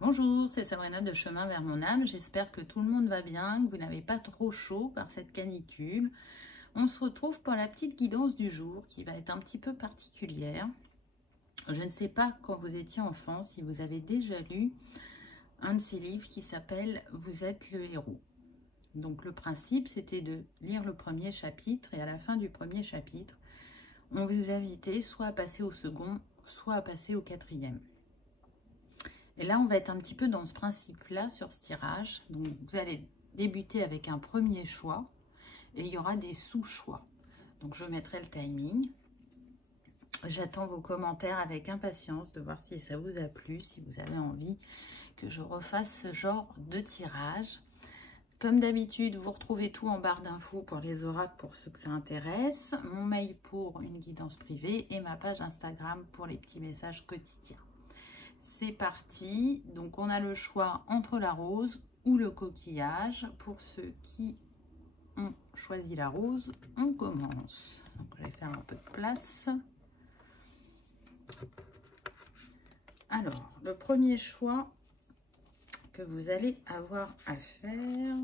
Bonjour, c'est Sabrina de Chemin vers mon âme. J'espère que tout le monde va bien, que vous n'avez pas trop chaud par cette canicule. On se retrouve pour la petite guidance du jour qui va être un petit peu particulière. Je ne sais pas quand vous étiez enfant si vous avez déjà lu un de ces livres qui s'appelle « Vous êtes le héros ». Donc le principe, c'était de lire le premier chapitre et à la fin du premier chapitre, on vous invitait soit à passer au second, soit à passer au quatrième. Et là, on va être un petit peu dans ce principe-là sur ce tirage. Donc, vous allez débuter avec un premier choix et il y aura des sous-choix. Donc, je mettrai le timing. J'attends vos commentaires avec impatience de voir si ça vous a plu, si vous avez envie que je refasse ce genre de tirage. Comme d'habitude, vous retrouvez tout en barre d'infos pour les oracles pour ceux que ça intéresse, mon mail pour une guidance privée et ma page Instagram pour les petits messages quotidiens. C'est parti, donc on a le choix entre la rose ou le coquillage. Pour ceux qui ont choisi la rose, on commence. Donc je vais faire un peu de place. Alors, le premier choix que vous allez avoir à faire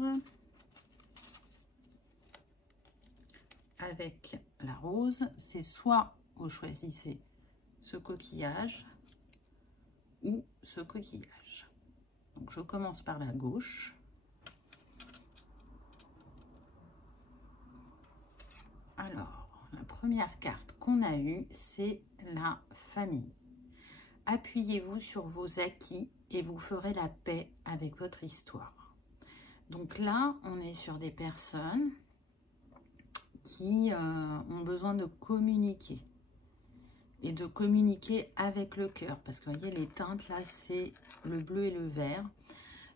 avec la rose, c'est soit vous choisissez ce coquillage ou ce coquillage. Donc je commence par la gauche. Alors, la première carte qu'on a eue, c'est la famille. Appuyez-vous sur vos acquis et vous ferez la paix avec votre histoire. Donc là, on est sur des personnes qui ont besoin de communiquer. Et de communiquer avec le cœur. Parce que vous voyez, les teintes, là, c'est le bleu et le vert.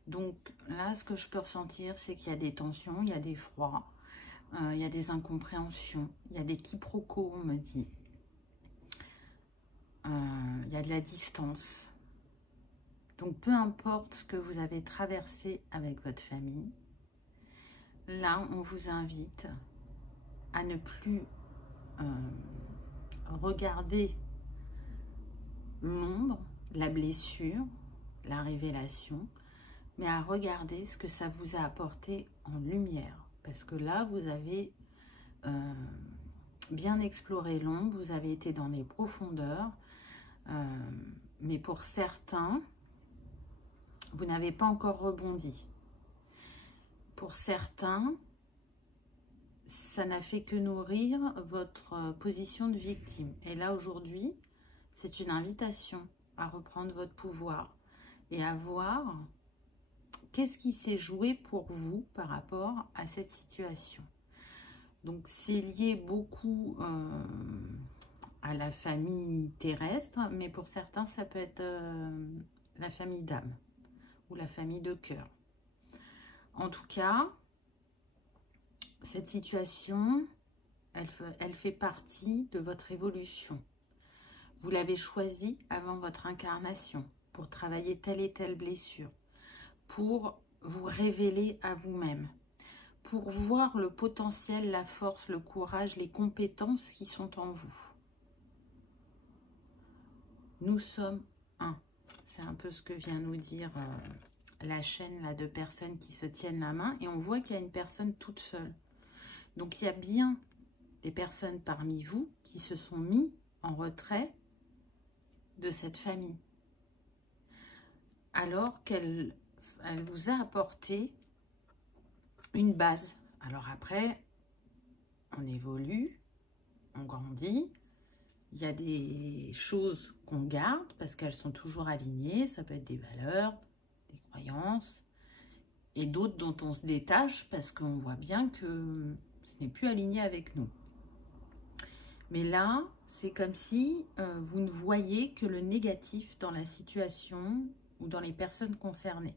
Donc là, ce que je peux ressentir, c'est qu'il y a des tensions, il y a des froids, il y a des incompréhensions, il y a des quiproquos, on me dit. Il y a de la distance. Donc, peu importe ce que vous avez traversé avec votre famille, là, on vous invite à ne plus regarder l'ombre, la blessure, la révélation, mais à regarder ce que ça vous a apporté en lumière. Parce que là, vous avez bien exploré l'ombre, vous avez été dans les profondeurs, mais pour certains, vous n'avez pas encore rebondi. Pour certains, ça n'a fait que nourrir votre position de victime. Et là, aujourd'hui, c'est une invitation à reprendre votre pouvoir et à voir qu'est-ce qui s'est joué pour vous par rapport à cette situation. Donc, c'est lié beaucoup à la famille terrestre, mais pour certains, ça peut être la famille d'âme ou la famille de cœur. En tout cas, cette situation, elle fait partie de votre évolution. Vous l'avez choisie avant votre incarnation pour travailler telle et telle blessure, pour vous révéler à vous-même, pour voir le potentiel, la force, le courage, les compétences qui sont en vous. Nous sommes un. C'est un peu ce que vient nous dire la chaîne là, de personnes qui se tiennent la main. Et on voit qu'il y a une personne toute seule. Donc, il y a bien des personnes parmi vous qui se sont mis en retrait de cette famille. Alors qu'elle vous a apporté une base. Alors après, on évolue, on grandit. Il y a des choses qu'on garde parce qu'elles sont toujours alignées. Ça peut être des valeurs, des croyances. Et d'autres dont on se détache parce qu'on voit bien que ce n'est plus aligné avec nous. Mais là, c'est comme si vous ne voyez que le négatif dans la situation ou dans les personnes concernées.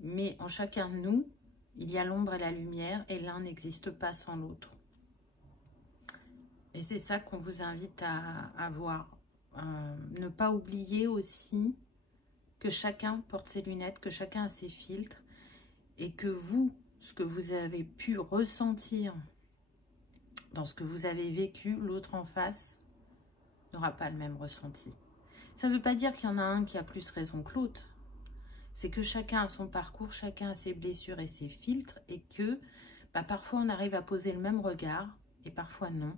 Mais en chacun de nous, il y a l'ombre et la lumière et l'un n'existe pas sans l'autre. Et c'est ça qu'on vous invite à voir. Ne pas oublier aussi que chacun porte ses lunettes, que chacun a ses filtres et que vous, ce que vous avez pu ressentir dans ce que vous avez vécu, l'autre en face n'aura pas le même ressenti. Ça ne veut pas dire qu'il y en a un qui a plus raison que l'autre. C'est que chacun a son parcours, chacun a ses blessures et ses filtres, et que parfois on arrive à poser le même regard, et parfois non.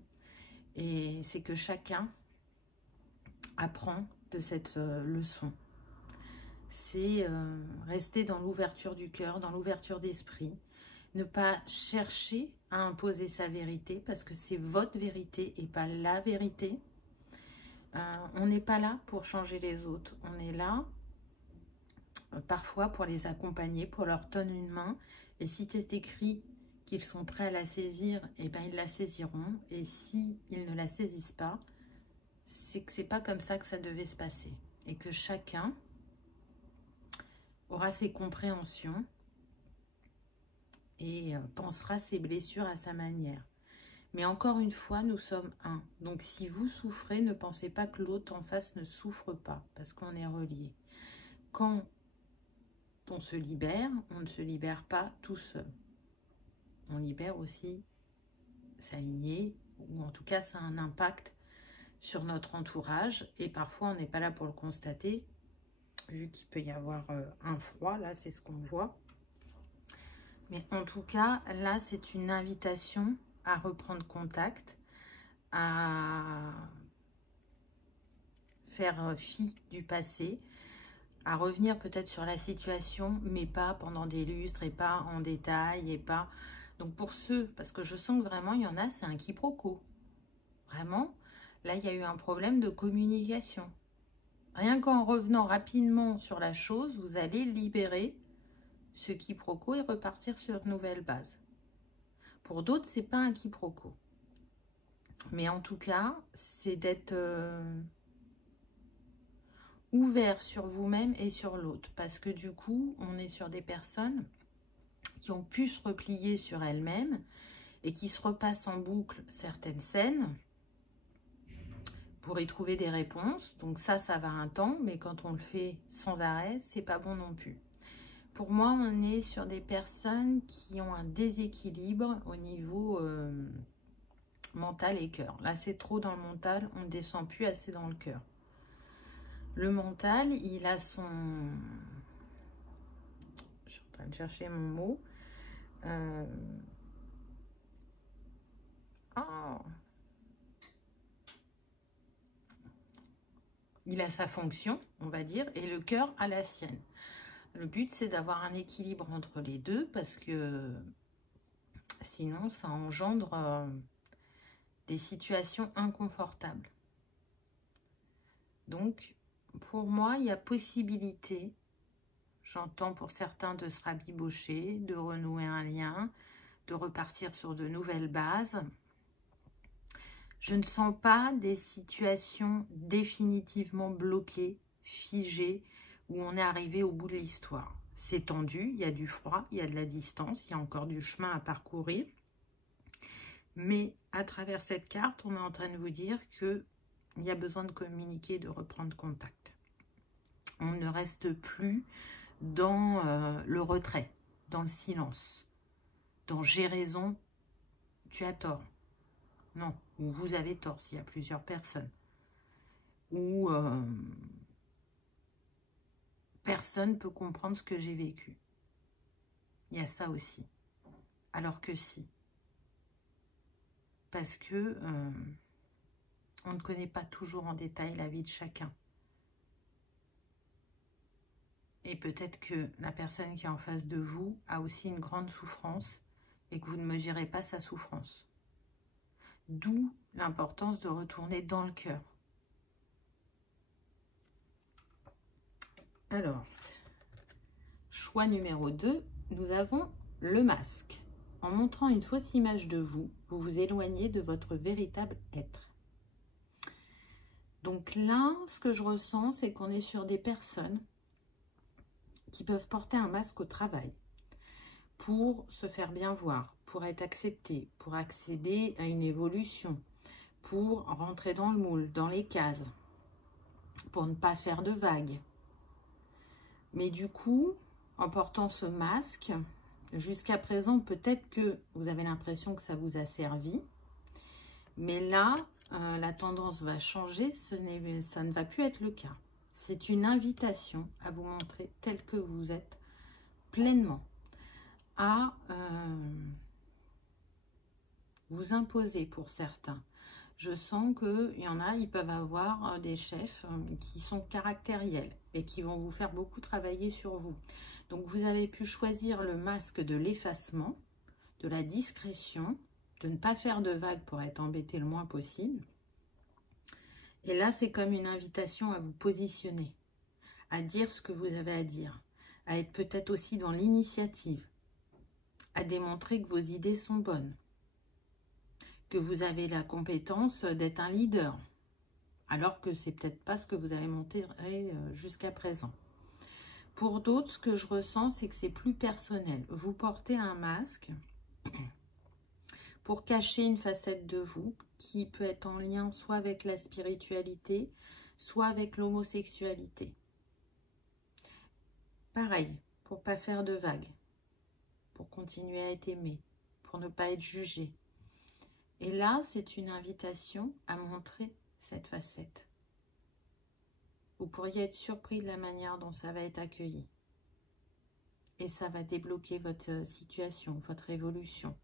Et c'est que chacun apprend de cette leçon. C'est rester dans l'ouverture du cœur, dans l'ouverture d'esprit, ne pas chercher à imposer sa vérité, parce que c'est votre vérité et pas la vérité. On n'est pas là pour changer les autres, on est là parfois pour les accompagner, pour leur tendre une main, et si c'est écrit qu'ils sont prêts à la saisir, et ben ils la saisiront, et si ils ne la saisissent pas, c'est que c'est pas comme ça que ça devait se passer, et que chacun aura ses compréhensions et pensera ses blessures à sa manière. Mais encore une fois, nous sommes un. Donc si vous souffrez, ne pensez pas que l'autre en face ne souffre pas, parce qu'on est reliés. Quand on se libère, on ne se libère pas tout seul. On libère aussi sa lignée, ou en tout cas ça a un impact sur notre entourage, et parfois on n'est pas là pour le constater, vu qu'il peut y avoir un froid, là c'est ce qu'on voit. Mais en tout cas, là c'est une invitation à reprendre contact, à faire fi du passé, à revenir peut-être sur la situation, mais pas pendant des lustres, et pas en détail, et pas... Donc pour ceux, parce que je sens que vraiment il y en a, c'est un quiproquo. Vraiment, là il y a eu un problème de communication. Rien qu'en revenant rapidement sur la chose, vous allez libérer ce quiproquo et repartir sur de nouvelles bases. Pour d'autres, c'est pas un quiproquo. Mais en tout cas, c'est d'être ouvert sur vous-même et sur l'autre. Parce que du coup, on est sur des personnes qui ont pu se replier sur elles-mêmes et qui se repassent en boucle certaines scènes pour y trouver des réponses. Donc ça va un temps, mais quand on le fait sans arrêt, c'est pas bon non plus. Pour moi, on est sur des personnes qui ont un déséquilibre au niveau mental et cœur. Là, c'est trop dans le mental, on ne descend plus assez dans le cœur. Le mental, il a son... Je suis en train de chercher mon mot. Oh. Il a sa fonction, on va dire, et le cœur a la sienne. Le but, c'est d'avoir un équilibre entre les deux, parce que sinon, ça engendre des situations inconfortables. Donc, pour moi, il y a possibilité, j'entends pour certains, de se rabibocher, de renouer un lien, de repartir sur de nouvelles bases. Je ne sens pas des situations définitivement bloquées, figées, où on est arrivé au bout de l'histoire. C'est tendu, il y a du froid, il y a de la distance, il y a encore du chemin à parcourir. Mais à travers cette carte, on est en train de vous dire qu'il y a besoin de communiquer, de reprendre contact. On ne reste plus dans le retrait, dans le silence, dans « j'ai raison, tu as tort ». Non, ou vous avez tort s'il y a plusieurs personnes. Ou personne ne peut comprendre ce que j'ai vécu. Il y a ça aussi. Alors que si. Parce que on ne connaît pas toujours en détail la vie de chacun. Et peut-être que la personne qui est en face de vous a aussi une grande souffrance et que vous ne mesurez pas sa souffrance. D'où l'importance de retourner dans le cœur. Alors, choix numéro 2, nous avons le masque. En montrant une fausse image de vous, vous vous éloignez de votre véritable être. Donc là, ce que je ressens, c'est qu'on est sur des personnes qui peuvent porter un masque au travail pour se faire bien voir, pour être accepté, pour accéder à une évolution, pour rentrer dans le moule, dans les cases, pour ne pas faire de vagues. Mais du coup, en portant ce masque, jusqu'à présent, peut-être que vous avez l'impression que ça vous a servi, mais là, la tendance va changer, ça ne va plus être le cas. C'est une invitation à vous montrer tel que vous êtes pleinement, à vous imposer pour certains. Je sens qu'il y en a, ils peuvent avoir des chefs qui sont caractériels et qui vont vous faire beaucoup travailler sur vous. Donc, vous avez pu choisir le masque de l'effacement, de la discrétion, de ne pas faire de vagues pour être embêté le moins possible. Et là, c'est comme une invitation à vous positionner, à dire ce que vous avez à dire, à être peut-être aussi dans l'initiative, à démontrer que vos idées sont bonnes, que vous avez la compétence d'être un leader, alors que c'est peut-être pas ce que vous avez montré jusqu'à présent. Pour d'autres, ce que je ressens, c'est que c'est plus personnel. Vous portez un masque pour cacher une facette de vous qui peut être en lien soit avec la spiritualité, soit avec l'homosexualité. Pareil, pour pas faire de vagues, pour continuer à être aimé, pour ne pas être jugé. Et là, c'est une invitation à montrer cette facette. Vous pourriez être surpris de la manière dont ça va être accueilli. Et ça va débloquer votre situation, votre évolution.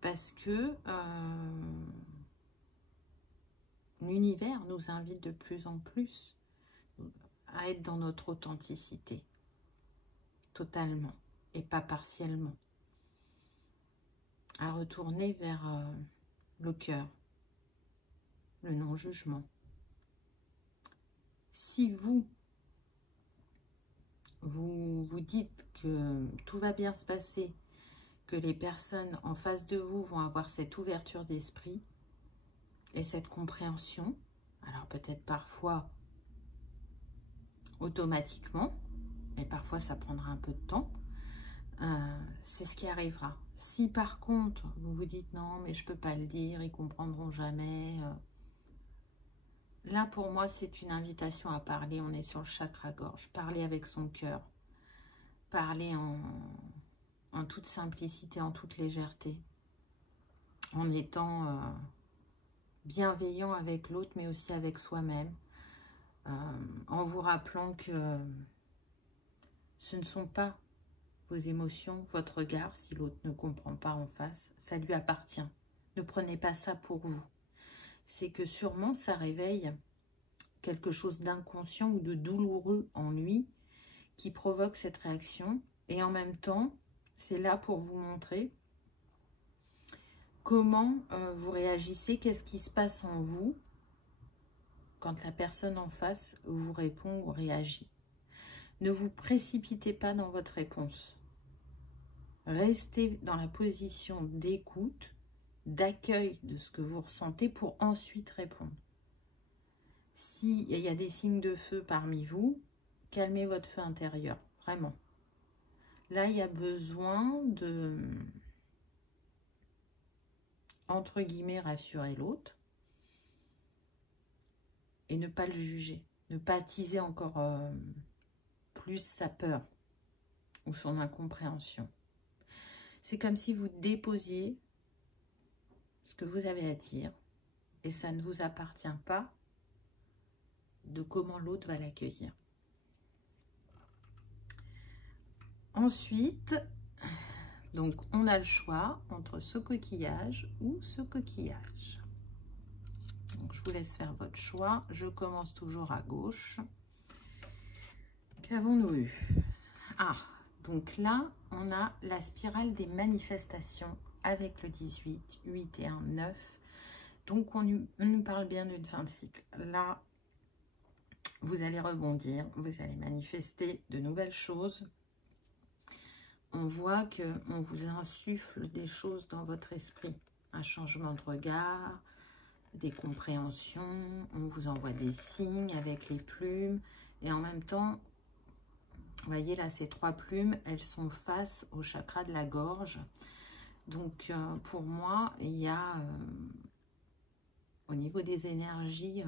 Parce que l'univers nous invite de plus en plus à être dans notre authenticité. Totalement. Et pas partiellement. À retourner vers le cœur, le non-jugement. Si vous dites que tout va bien se passer, que les personnes en face de vous vont avoir cette ouverture d'esprit et cette compréhension, alors peut-être parfois automatiquement, mais parfois ça prendra un peu de temps, c'est ce qui arrivera. Si par contre, vous vous dites non, mais je peux pas le dire, ils comprendront jamais. Là, pour moi, c'est une invitation à parler. On est sur le chakra-gorge. Parler avec son cœur. Parler en toute simplicité, en toute légèreté. En étant bienveillant avec l'autre, mais aussi avec soi-même. En vous rappelant que ce ne sont pas vos émotions, votre regard, si l'autre ne comprend pas en face, ça lui appartient. Ne prenez pas ça pour vous. C'est que sûrement ça réveille quelque chose d'inconscient ou de douloureux en lui qui provoque cette réaction. Et en même temps, c'est là pour vous montrer comment vous réagissez, qu'est-ce qui se passe en vous quand la personne en face vous répond ou réagit. Ne vous précipitez pas dans votre réponse. Restez dans la position d'écoute, d'accueil de ce que vous ressentez pour ensuite répondre. S'il y a des signes de feu parmi vous, calmez votre feu intérieur, vraiment. Là, il y a besoin de, entre guillemets, rassurer l'autre et ne pas le juger, ne pas attiser encore plus sa peur ou son incompréhension. C'est comme si vous déposiez ce que vous avez à dire et ça ne vous appartient pas de comment l'autre va l'accueillir. Ensuite, donc on a le choix entre ce coquillage ou ce coquillage. Donc, je vous laisse faire votre choix. Je commence toujours à gauche. Qu'avons-nous eu? Ah, donc là, on a la spirale des manifestations avec le 18, 8 et 1, 9. Donc, on nous parle bien d'une fin de cycle. Là, vous allez rebondir, vous allez manifester de nouvelles choses. On voit qu'on vous insuffle des choses dans votre esprit. Un changement de regard, des compréhensions, on vous envoie des signes avec les plumes. Et en même temps, vous voyez là, ces 3 plumes, elles sont face au chakra de la gorge. Donc, pour moi, il y a, au niveau des énergies,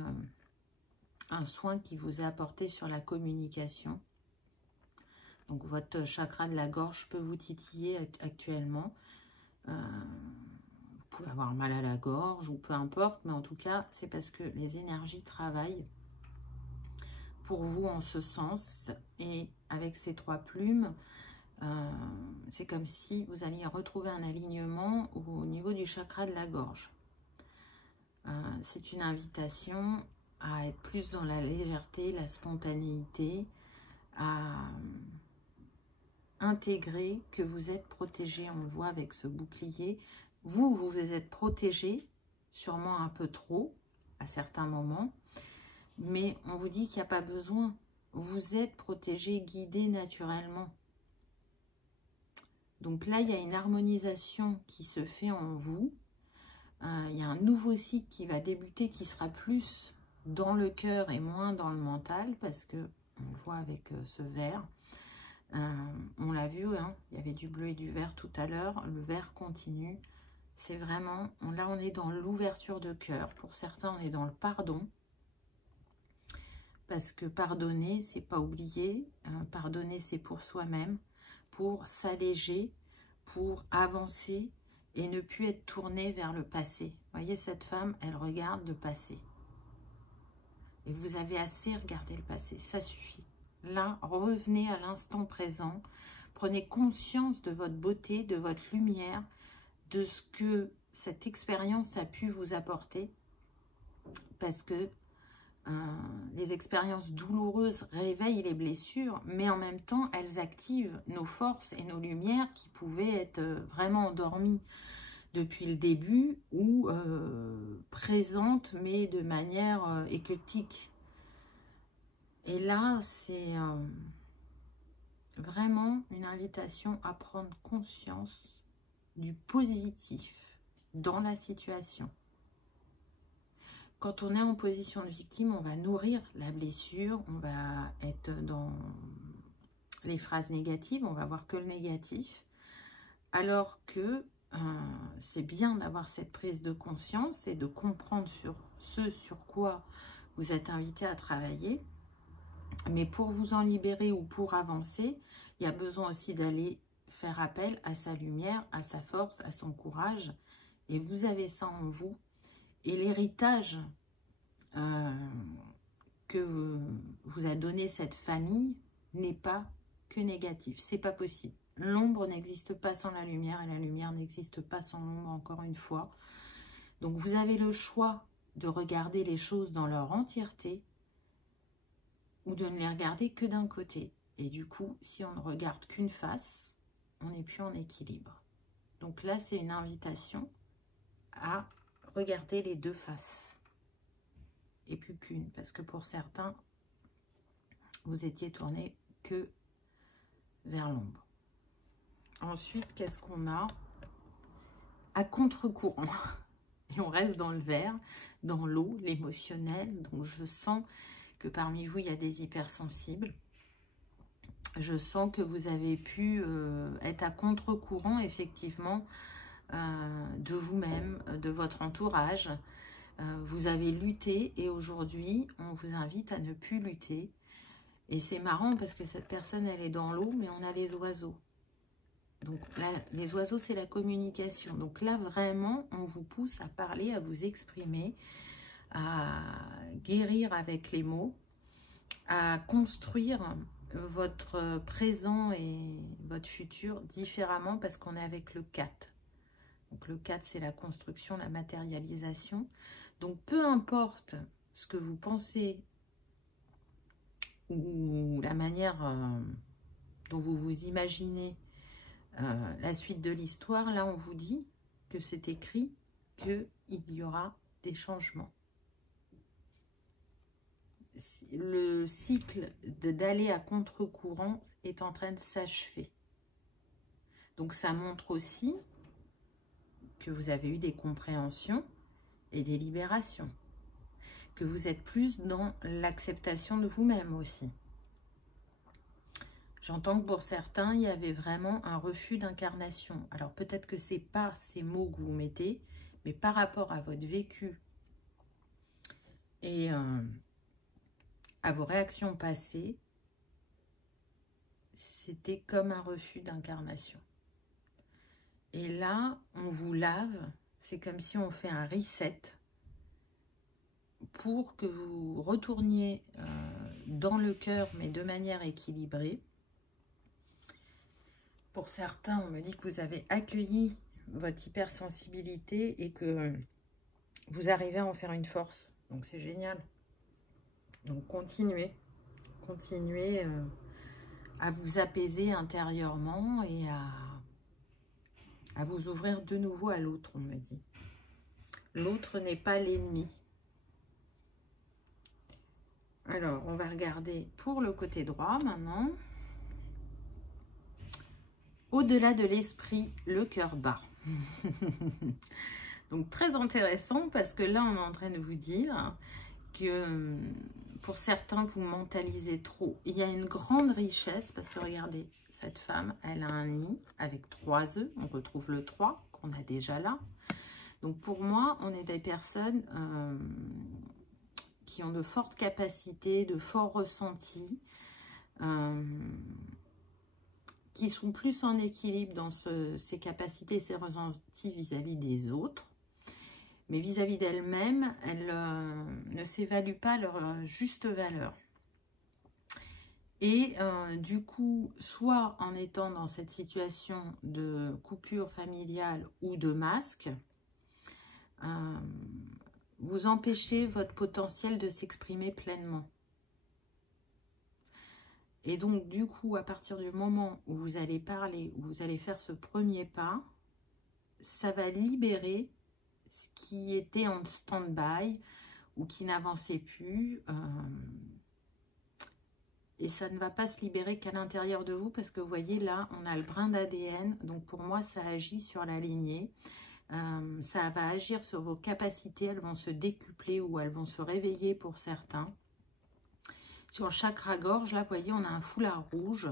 un soin qui vous est apporté sur la communication. Donc, votre chakra de la gorge peut vous titiller actuellement. Vous pouvez avoir mal à la gorge ou peu importe, mais en tout cas, c'est parce que les énergies travaillent pour vous en ce sens. Et avec ces 3 plumes, c'est comme si vous alliez retrouver un alignement au niveau du chakra de la gorge. C'est une invitation à être plus dans la légèreté, la spontanéité, à intégrer que vous êtes protégé. On le voit avec ce bouclier. Vous êtes protégé, sûrement un peu trop à certains moments, mais on vous dit qu'il n'y a pas besoin. Vous êtes protégé, guidé naturellement. Donc là, il y a une harmonisation qui se fait en vous. Il y a un nouveau cycle qui va débuter, qui sera plus dans le cœur et moins dans le mental, parce que on le voit avec ce vert. On l'a vu, hein, il y avait du bleu et du vert tout à l'heure. Le vert continue. C'est vraiment, là on est dans l'ouverture de cœur. Pour certains, on est dans le pardon. Parce que pardonner, c'est pas oublier. Pardonner, c'est pour soi-même, pour s'alléger, pour avancer et ne plus être tourné vers le passé. Vous voyez, cette femme, elle regarde le passé. Et vous avez assez regardé le passé, ça suffit. Là, revenez à l'instant présent. Prenez conscience de votre beauté, de votre lumière, de ce que cette expérience a pu vous apporter. Parce que les expériences douloureuses réveillent les blessures, mais en même temps, elles activent nos forces et nos lumières qui pouvaient être vraiment endormies depuis le début ou présentes, mais de manière éclectique. Et là, c'est vraiment une invitation à prendre conscience du positif dans la situation. Quand on est en position de victime, on va nourrir la blessure, on va être dans les phrases négatives, on va voir que le négatif, alors que c'est bien d'avoir cette prise de conscience et de comprendre sur ce sur quoi vous êtes invité à travailler. Mais pour vous en libérer ou pour avancer, il y a besoin aussi d'aller faire appel à sa lumière, à sa force, à son courage. Et vous avez ça en vous. Et l'héritage que vous a donné cette famille n'est pas que négatif. C'est pas possible. L'ombre n'existe pas sans la lumière et la lumière n'existe pas sans l'ombre, encore une fois. Donc vous avez le choix de regarder les choses dans leur entièreté ou de ne les regarder que d'un côté. Et du coup, si on ne regarde qu'une face, on n'est plus en équilibre. Donc là, c'est une invitation à regarder les deux faces. Et plus qu'une, parce que pour certains, vous étiez tourné que vers l'ombre. Ensuite, qu'est-ce qu'on a? À contre-courant. Et on reste dans le vert, dans l'eau, l'émotionnel. Donc je sens que parmi vous, il y a des hypersensibles. Je sens que vous avez pu être à contre-courant, effectivement, de vous-même, de votre entourage. Vous avez lutté et aujourd'hui, on vous invite à ne plus lutter. Et c'est marrant parce que cette personne, elle est dans l'eau, mais on a les oiseaux. Donc là, les oiseaux, c'est la communication. Donc là, vraiment, on vous pousse à parler, à vous exprimer, à guérir avec les mots, à construire votre présent et votre futur différemment parce qu'on est avec le 4. Donc le 4, c'est la construction, la matérialisation. Donc peu importe ce que vous pensez ou la manière dont vous vous imaginez la suite de l'histoire, là on vous dit que c'est écrit qu'il y aura des changements. Le cycle d'aller à contre-courant est en train de s'achever. Donc ça montre aussi que vous avez eu des compréhensions et des libérations. Que vous êtes plus dans l'acceptation de vous-même aussi. J'entends que pour certains, il y avait vraiment un refus d'incarnation. Alors peut-être que ce n'est pas ces mots que vous mettez, mais par rapport à votre vécu et à vos réactions passées, c'était comme un refus d'incarnation. Et là, on vous lave, c'est comme si on fait un reset pour que vous retourniez dans le cœur, mais de manière équilibrée. Pour certains, on me dit que vous avez accueilli votre hypersensibilité et que vous arrivez à en faire une force. Donc c'est génial. Donc continuez à vous apaiser intérieurement et à vous ouvrir de nouveau à l'autre, on me dit. L'autre n'est pas l'ennemi. Alors, on va regarder pour le côté droit maintenant. Au-delà de l'esprit, le cœur bat. Donc, très intéressant parce que là, on est en train de vous dire que pour certains, vous mentalisez trop. Il y a une grande richesse parce que regardez, cette femme, elle a un nid avec 3 œufs. On retrouve le 3 qu'on a déjà là. Donc, pour moi, on est des personnes qui ont de fortes capacités, de forts ressentis, qui sont plus en équilibre dans ces capacités et ces ressentis vis-à-vis des autres. Mais vis-à-vis d'elles-mêmes, elles ne s'évaluent pas leur juste valeur. Et du coup, soit en étant dans cette situation de coupure familiale ou de masque, vous empêchez votre potentiel de s'exprimer pleinement. Et donc, du coup, à partir du moment où vous allez parler, où vous allez faire ce premier pas, ça va libérer ce qui était en stand-by ou qui n'avançait plus. Et ça ne va pas se libérer qu'à l'intérieur de vous parce que vous voyez là, on a le brin d'ADN. Donc, pour moi, ça agit sur la lignée. Ça va agir sur vos capacités, elles vont se décupler ou elles vont se réveiller pour certains. Sur le chakra-gorge, là, vous voyez, on a un foulard rouge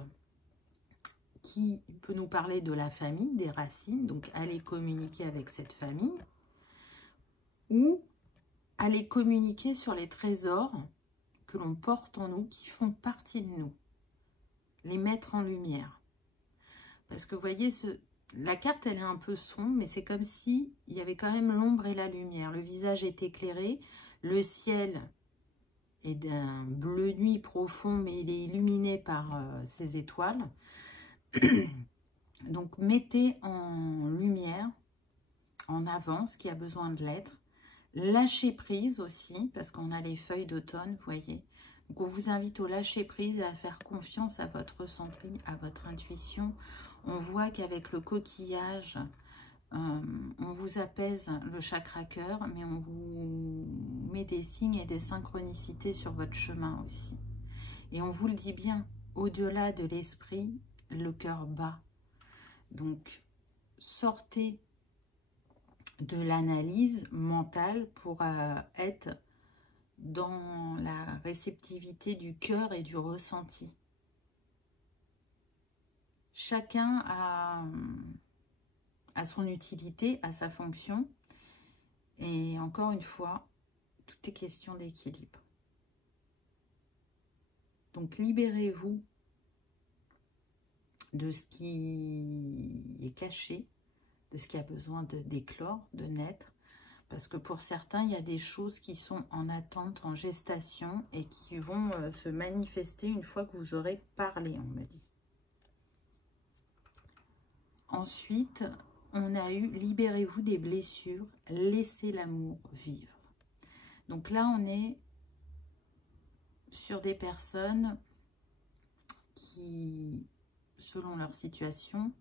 qui peut nous parler de la famille, des racines, donc aller communiquer avec cette famille, ou aller communiquer sur les trésors que l'on porte en nous, qui font partie de nous, les mettre en lumière. Parce que vous voyez, la carte, elle est un peu sombre, mais c'est comme si il y avait quand même l'ombre et la lumière. Le visage est éclairé, le ciel est d'un bleu nuit profond, mais il est illuminé par ces étoiles. Donc, mettez en lumière, en avant, ce qui a besoin de l'être. Lâchez prise aussi, parce qu'on a les feuilles d'automne, vous voyez. Donc, on vous invite au lâcher prise et à faire confiance à votre ressenti, à votre intuition. On voit qu'avec le coquillage, on vous apaise le chakra cœur, mais on vous met des signes et des synchronicités sur votre chemin aussi. Et on vous le dit bien, au-delà de l'esprit, le cœur bat. Donc, sortez de l'analyse mentale pour être dans la réceptivité du cœur et du ressenti. Chacun a son utilité, a sa fonction. Et encore une fois, tout est question d'équilibre. Donc, libérez-vous de ce qui est caché, de ce qui a besoin d'éclore, de naître. Parce que pour certains, il y a des choses qui sont en attente, en gestation et qui vont se manifester une fois que vous aurez parlé, on me dit. Ensuite, on a eu « Libérez-vous des blessures, laissez l'amour vivre ». Donc là, on est sur des personnes qui, selon leur situation,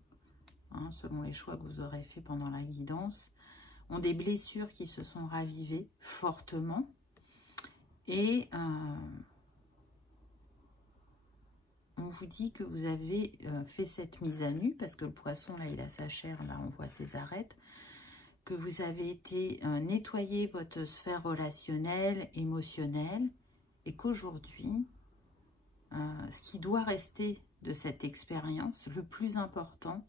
selon les choix que vous aurez fait pendant la guidance, ont des blessures qui se sont ravivées fortement. Et on vous dit que vous avez fait cette mise à nu, parce que le poisson, là, il a sa chair, là, on voit ses arêtes, que vous avez été nettoyer votre sphère relationnelle, émotionnelle, et qu'aujourd'hui, ce qui doit rester de cette expérience, le plus important,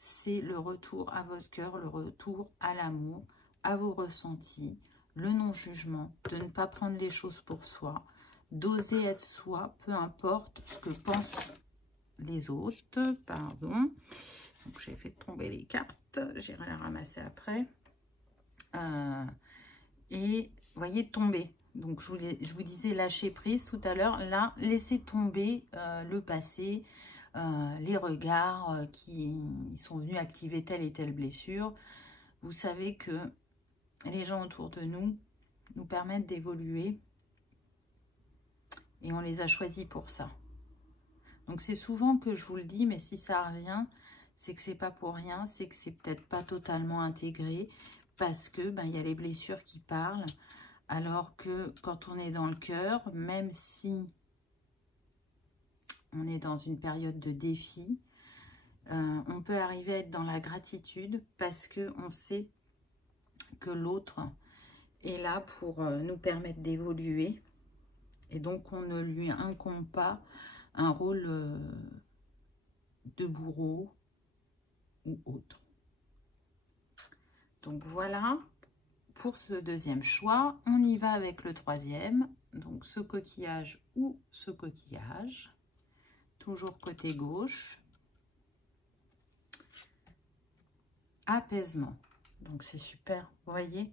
c'est le retour à votre cœur, le retour à l'amour, à vos ressentis, le non-jugement, de ne pas prendre les choses pour soi, d'oser être soi, peu importe ce que pensent les autres. Pardon. Donc, j'ai fait tomber les cartes, j'irai les ramasser après. Et, vous voyez, tomber. Donc, je vous disais lâcher prise tout à l'heure. Là, laissez tomber le passé, les regards qui sont venus activer telle et telle blessure. Vous savez que les gens autour de nous permettent d'évoluer et on les a choisis pour ça. Donc, c'est souvent que je vous le dis, mais si ça revient, c'est que c'est pas pour rien, c'est que c'est peut-être pas totalement intégré parce que il y a les blessures qui parlent. Alors que quand on est dans le cœur, même si on est dans une période de défi, on peut arriver à être dans la gratitude parce qu'on sait que l'autre est là pour nous permettre d'évoluer. Et donc, on ne lui incombe pas un rôle de bourreau ou autre. Donc, voilà. Pour ce deuxième choix, on y va avec le troisième. Donc, ce coquillage ou ce coquillage. Toujours côté gauche. Apaisement. Donc, c'est super. Vous voyez?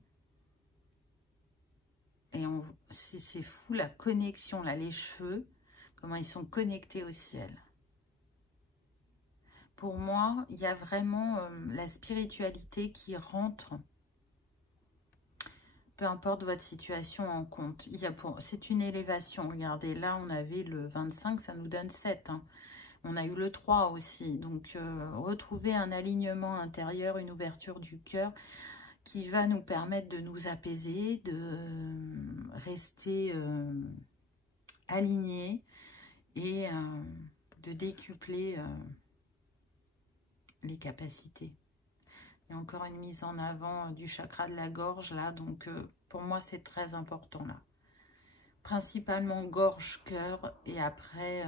Et c'est fou la connexion, là, les cheveux, comment ils sont connectés au ciel. Pour moi, il y a vraiment la spiritualité qui rentre, peu importe votre situation, en compte. C'est une élévation. Regardez, là, on avait le 25, ça nous donne 7. Hein. On a eu le 3 aussi. Donc, retrouver un alignement intérieur, une ouverture du cœur qui va nous permettre de nous apaiser, de rester alignés et de décupler les capacités. Il y a encore une mise en avant du chakra de la gorge, là. Donc, pour moi, c'est très important, là. Principalement gorge, cœur et après...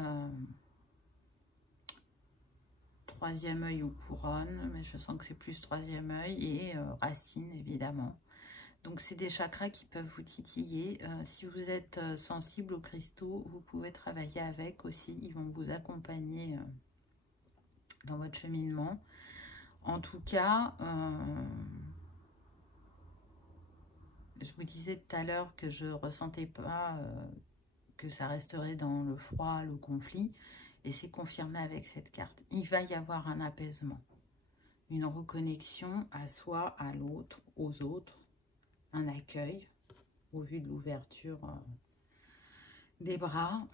troisième œil ou couronne, mais je sens que c'est plus troisième œil et racine évidemment. Donc c'est des chakras qui peuvent vous titiller. Si vous êtes sensible aux cristaux, vous pouvez travailler avec aussi. Ils vont vous accompagner dans votre cheminement. En tout cas, je vous disais tout à l'heure que je ne ressentais pas que ça resterait dans le froid, le conflit. Et c'est confirmé avec cette carte. Il va y avoir un apaisement, une reconnexion à soi, à l'autre, aux autres, un accueil au vu de l'ouverture des bras.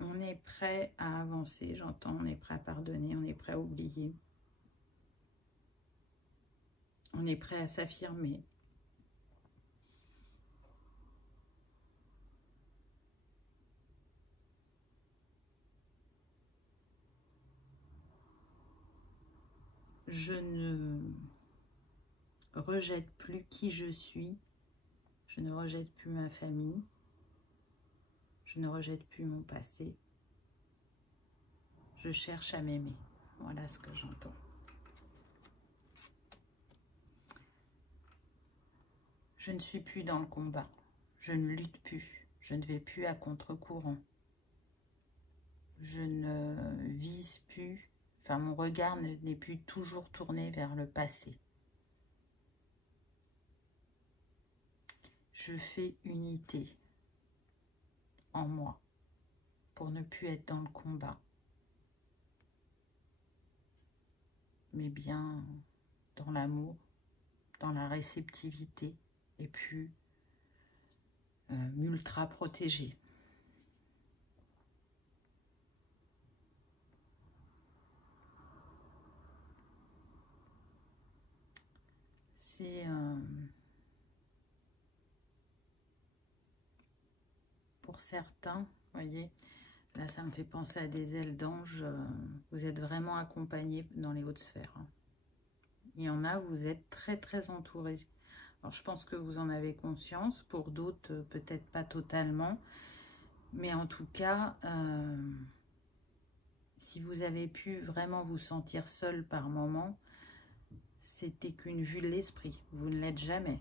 On est prêt à avancer, j'entends, on est prêt à pardonner, on est prêt à oublier. On est prêt à s'affirmer. Je ne rejette plus qui je suis. Je ne rejette plus ma famille. Je ne rejette plus mon passé. Je cherche à m'aimer. Voilà ce que j'entends. Je ne suis plus dans le combat. Je ne lutte plus. Je ne vais plus à contre-courant. Je ne vise plus. Enfin, mon regard n'est plus toujours tourné vers le passé. Je fais unité en moi pour ne plus être dans le combat, mais bien dans l'amour, dans la réceptivité et puis m'ultra protégée. C'est pour certains, vous voyez, là ça me fait penser à des ailes d'ange. Vous êtes vraiment accompagnés dans les hautes sphères. Hein. Il y en a, vous êtes très très entourés. Alors je pense que vous en avez conscience, pour d'autres peut-être pas totalement, mais en tout cas, si vous avez pu vraiment vous sentir seul par moment, c'était qu'une vue de l'esprit, vous ne l'êtes jamais.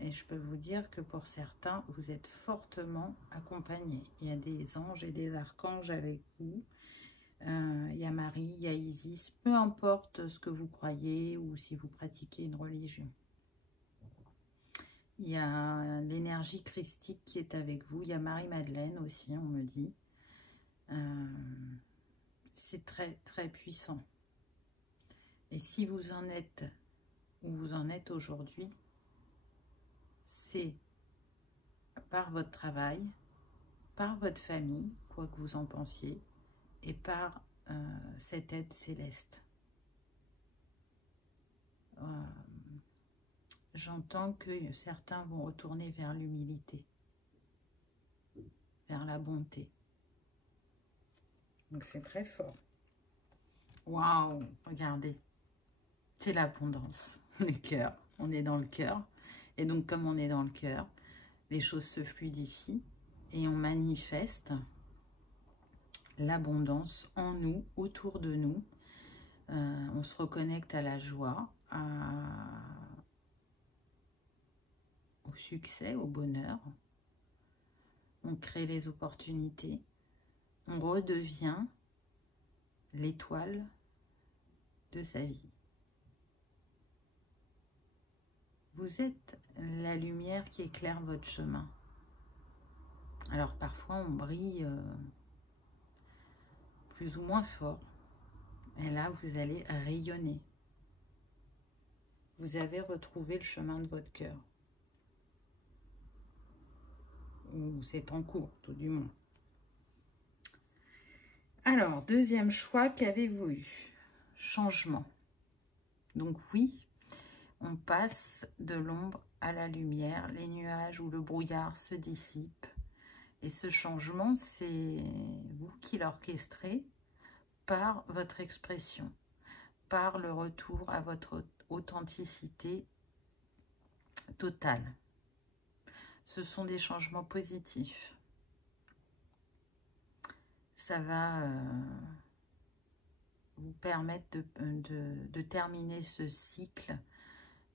Et je peux vous dire que pour certains, vous êtes fortement accompagnés. Il y a des anges et des archanges avec vous. Il y a Marie, il y a Isis, peu importe ce que vous croyez ou si vous pratiquez une religion. Il y a l'énergie christique qui est avec vous. Il y a Marie-Madeleine aussi, on me dit. C'est très, très puissant. Et si vous en êtes où vous en êtes aujourd'hui, c'est par votre travail, par votre famille, quoi que vous en pensiez, et par cette aide céleste. J'entends que certains vont retourner vers l'humilité, vers la bonté. Donc c'est très fort. Waouh, regardez, c'est l'abondance, le cœur. On est dans le cœur. Et donc comme on est dans le cœur, les choses se fluidifient et on manifeste l'abondance en nous, autour de nous. On se reconnecte à la joie, au succès, au bonheur. On crée les opportunités. On redevient l'étoile de sa vie. Vous êtes la lumière qui éclaire votre chemin. Alors parfois on brille plus ou moins fort. Et là vous allez rayonner. Vous avez retrouvé le chemin de votre cœur. Ou c'est en cours, tout du moins. Alors, deuxième choix, qu'avez-vous eu? Changement. Donc oui, on passe de l'ombre à la lumière. Les nuages ou le brouillard se dissipent. Et ce changement, c'est vous qui l'orchestrez par votre expression, par le retour à votre authenticité totale. Ce sont des changements positifs. Ça va vous permettre de terminer ce cycle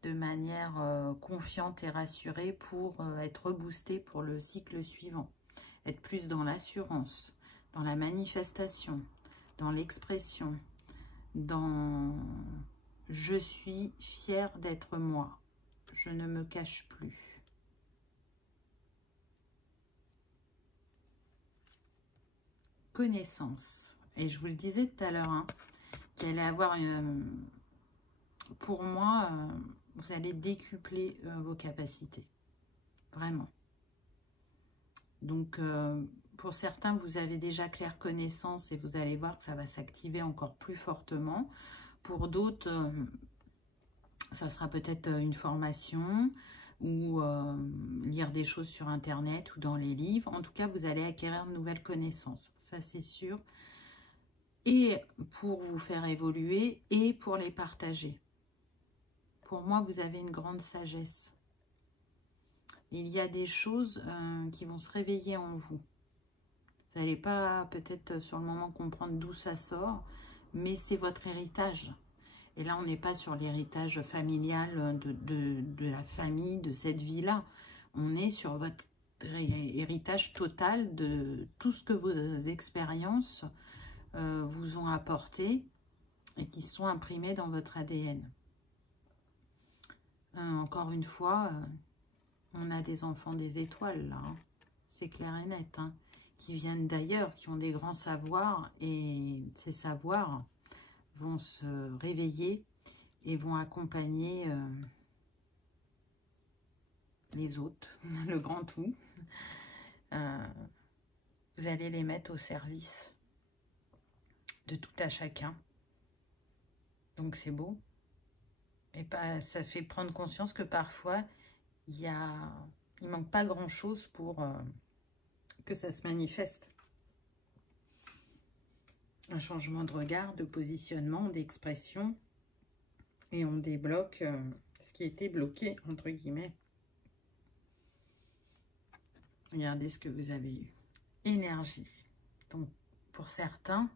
de manière confiante et rassurée pour être boosté pour le cycle suivant. Être plus dans l'assurance, dans la manifestation, dans l'expression, dans « je suis fière d'être moi, je ne me cache plus ». Connaissance. Et je vous le disais tout à l'heure, hein, qu'il allait avoir, pour moi, vous allez décupler vos capacités. Vraiment. Donc, pour certains, vous avez déjà claire connaissance et vous allez voir que ça va s'activer encore plus fortement. Pour d'autres, ça sera peut-être une formation ou lire des choses sur Internet ou dans les livres. En tout cas, vous allez acquérir de nouvelles connaissances, ça c'est sûr. Et pour vous faire évoluer et pour les partager. Pour moi, vous avez une grande sagesse. Il y a des choses qui vont se réveiller en vous. Vous n'allez pas peut-être sur le moment comprendre d'où ça sort, mais c'est votre héritage. Et là, on n'est pas sur l'héritage familial de la famille, de cette vie-là. On est sur votre héritage total de tout ce que vos expériences vous ont apporté et qui sont imprimés dans votre ADN. Encore une fois, on a des enfants des étoiles, là. Hein. C'est clair et net. Hein, qui viennent d'ailleurs, qui ont des grands savoirs. Et ces savoirs vont se réveiller et vont accompagner les autres, le grand tout. Vous allez les mettre au service de tout à chacun. Donc c'est beau. Et ça fait prendre conscience que parfois, il manque pas grand-chose pour que ça se manifeste. Un changement de regard, de positionnement, d'expression. Et on débloque ce qui était bloqué, entre guillemets. Regardez ce que vous avez eu. Énergie. Donc, pour certains,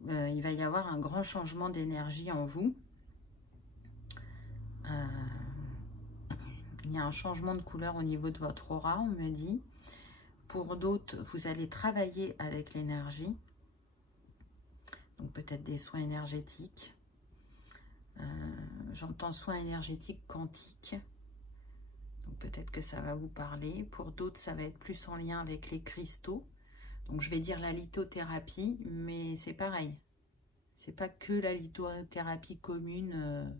il va y avoir un grand changement d'énergie en vous. Il y a un changement de couleur au niveau de votre aura, on me dit. Pour d'autres, vous allez travailler avec l'énergie. Donc peut-être des soins énergétiques. J'entends soins énergétiques quantiques. Donc peut-être que ça va vous parler. Pour d'autres, ça va être plus en lien avec les cristaux. Donc je vais dire la lithothérapie, mais c'est pareil. C'est pas que la lithothérapie commune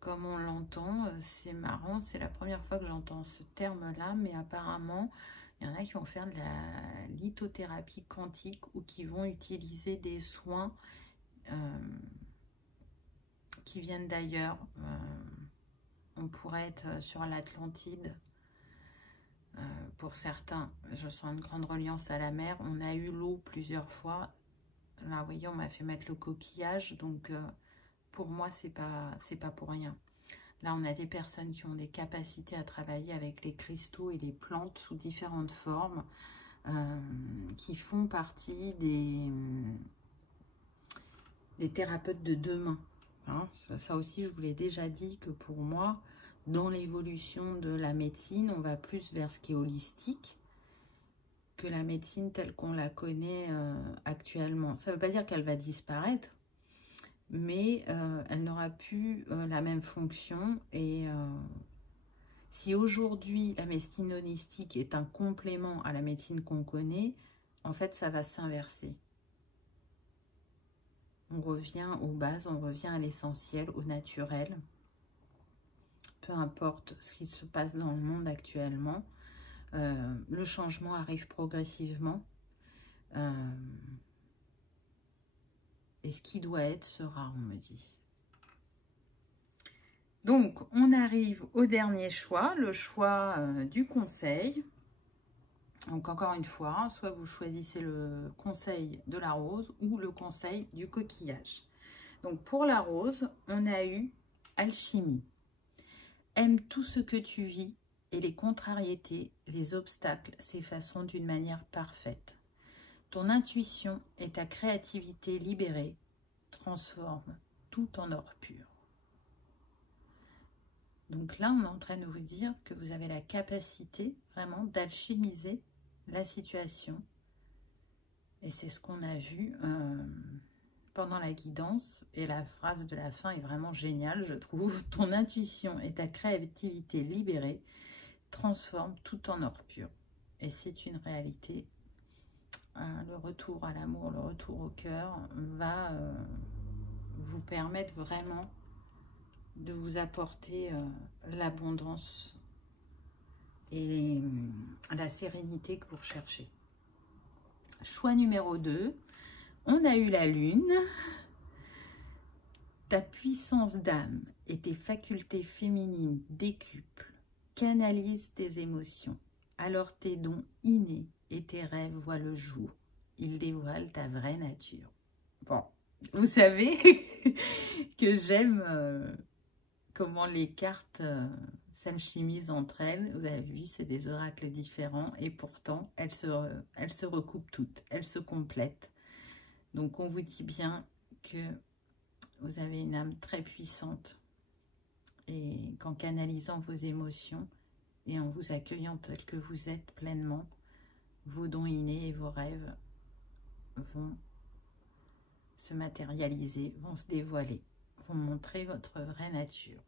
comme on l'entend. C'est marrant, c'est la première fois que j'entends ce terme-là, mais apparemment, il y en a qui vont faire de la lithothérapie quantique ou qui vont utiliser des soins qui viennent d'ailleurs. On pourrait être sur l'Atlantide. Pour certains, je sens une grande reliance à la mer. On a eu l'eau plusieurs fois. Là, vous voyez, on m'a fait mettre le coquillage. Donc, pour moi, c'est pas pour rien. Là, on a des personnes qui ont des capacités à travailler avec les cristaux et les plantes sous différentes formes, qui font partie des thérapeutes de demain. Hein, ça aussi, je vous l'ai déjà dit que pour moi, dans l'évolution de la médecine, on va plus vers ce qui est holistique que la médecine telle qu'on la connaît actuellement. Ça ne veut pas dire qu'elle va disparaître, mais elle n'aura plus la même fonction. Et si aujourd'hui, la médecine holistique est un complément à la médecine qu'on connaît, en fait, ça va s'inverser. On revient aux bases, on revient à l'essentiel, au naturel. Peu importe ce qui se passe dans le monde actuellement, le changement arrive progressivement. Et ce qui doit être sera, on me dit. Donc, on arrive au dernier choix, le choix du conseil. Donc, encore une fois, soit vous choisissez le conseil de la rose ou le conseil du coquillage. Donc, pour la rose, on a eu alchimie. Aime tout ce que tu vis et les contrariétés, les obstacles s'effaceront d'une manière parfaite. Ton intuition et ta créativité libérée transforment tout en or pur. Donc là, on est en train de vous dire que vous avez la capacité vraiment d'alchimiser la situation. Et c'est ce qu'on a vu pendant la guidance. Et la phrase de la fin est vraiment géniale, je trouve. Ton intuition et ta créativité libérée transforment tout en or pur. Et c'est une réalité. Le retour à l'amour, le retour au cœur va vous permettre vraiment de vous apporter l'abondance et la sérénité que vous recherchez. Choix numéro 2, on a eu la lune. Ta puissance d'âme et tes facultés féminines décuplent, canalisent tes émotions. Alors tes dons innés et tes rêves voient le jour. Ils dévoilent ta vraie nature. Bon, vous savez que j'aime comment les cartes s'alchimisent entre elles. Vous avez vu, c'est des oracles différents et pourtant, elles se recoupent toutes, elles se complètent. Donc, on vous dit bien que vous avez une âme très puissante et qu'en canalisant vos émotions et en vous accueillant tel que vous êtes pleinement, vos dons innés et vos rêves vont se matérialiser, vont se dévoiler, vont montrer votre vraie nature.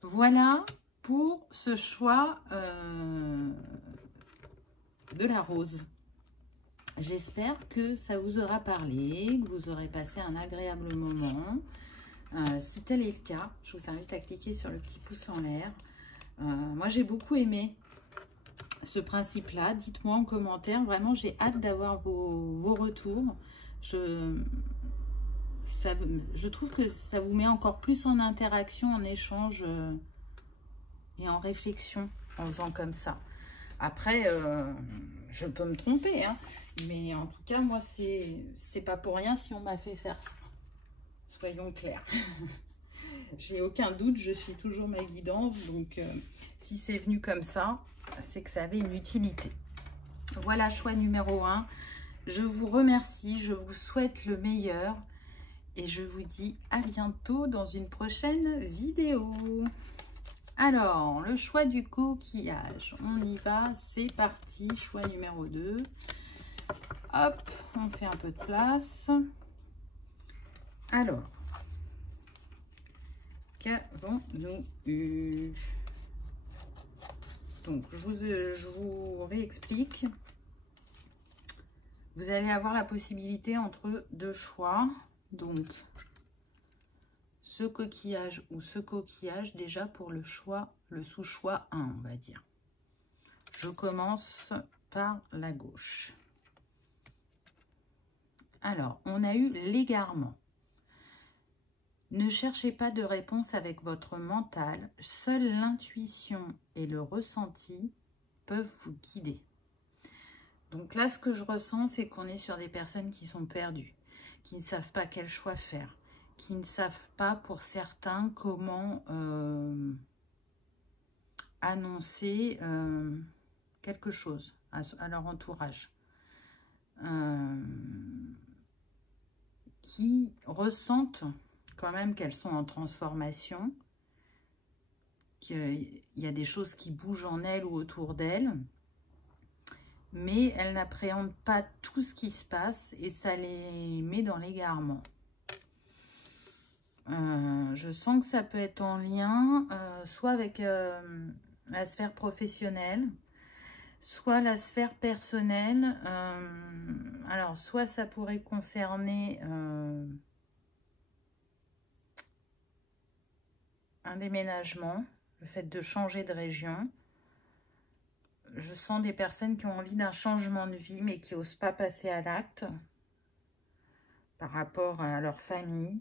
Voilà pour ce choix de la rose. J'espère que ça vous aura parlé, que vous aurez passé un agréable moment. Si tel est le cas, je vous invite à cliquer sur le petit pouce en l'air. Moi, j'ai beaucoup aimé ce principe-là. Dites-moi en commentaire. Vraiment, j'ai hâte d'avoir vos retours. Je trouve que ça vous met encore plus en interaction, en échange et en réflexion en faisant comme ça. Après, je peux me tromper, hein, mais en tout cas, moi, c'est pas pour rien si on m'a fait faire ça. Soyons clairs. J'ai aucun doute, je suis toujours ma guidance, donc si c'est venu comme ça, c'est que ça avait une utilité. Voilà, choix numéro 1. Je vous remercie, je vous souhaite le meilleur et je vous dis à bientôt dans une prochaine vidéo. Alors, le choix du coquillage, on y va, c'est parti, choix numéro 2. hop, on fait un peu de place. Alors, qu'avons-nous eu? Donc, je vous réexplique. Vous allez avoir la possibilité entre deux choix. Donc, ce coquillage ou ce coquillage, déjà pour le choix, le sous-choix 1, on va dire. Je commence par la gauche. Alors, on a eu l'égarement. Ne cherchez pas de réponse avec votre mental. Seule l'intuition et le ressenti peuvent vous guider. Donc là, ce que je ressens, c'est qu'on est sur des personnes qui sont perdues, qui ne savent pas quel choix faire, qui ne savent pas pour certains comment annoncer quelque chose à leur entourage. Qui ressentent quand même qu'elles sont en transformation, qu'il y a des choses qui bougent en elles ou autour d'elles, mais elles n'appréhendent pas tout ce qui se passe et ça les met dans l'égarement. Je sens que ça peut être en lien soit avec la sphère professionnelle, soit la sphère personnelle. Alors, soit ça pourrait concerner un déménagement, le fait de changer de région. Je sens des personnes qui ont envie d'un changement de vie, mais qui n'osent pas passer à l'acte par rapport à leur famille,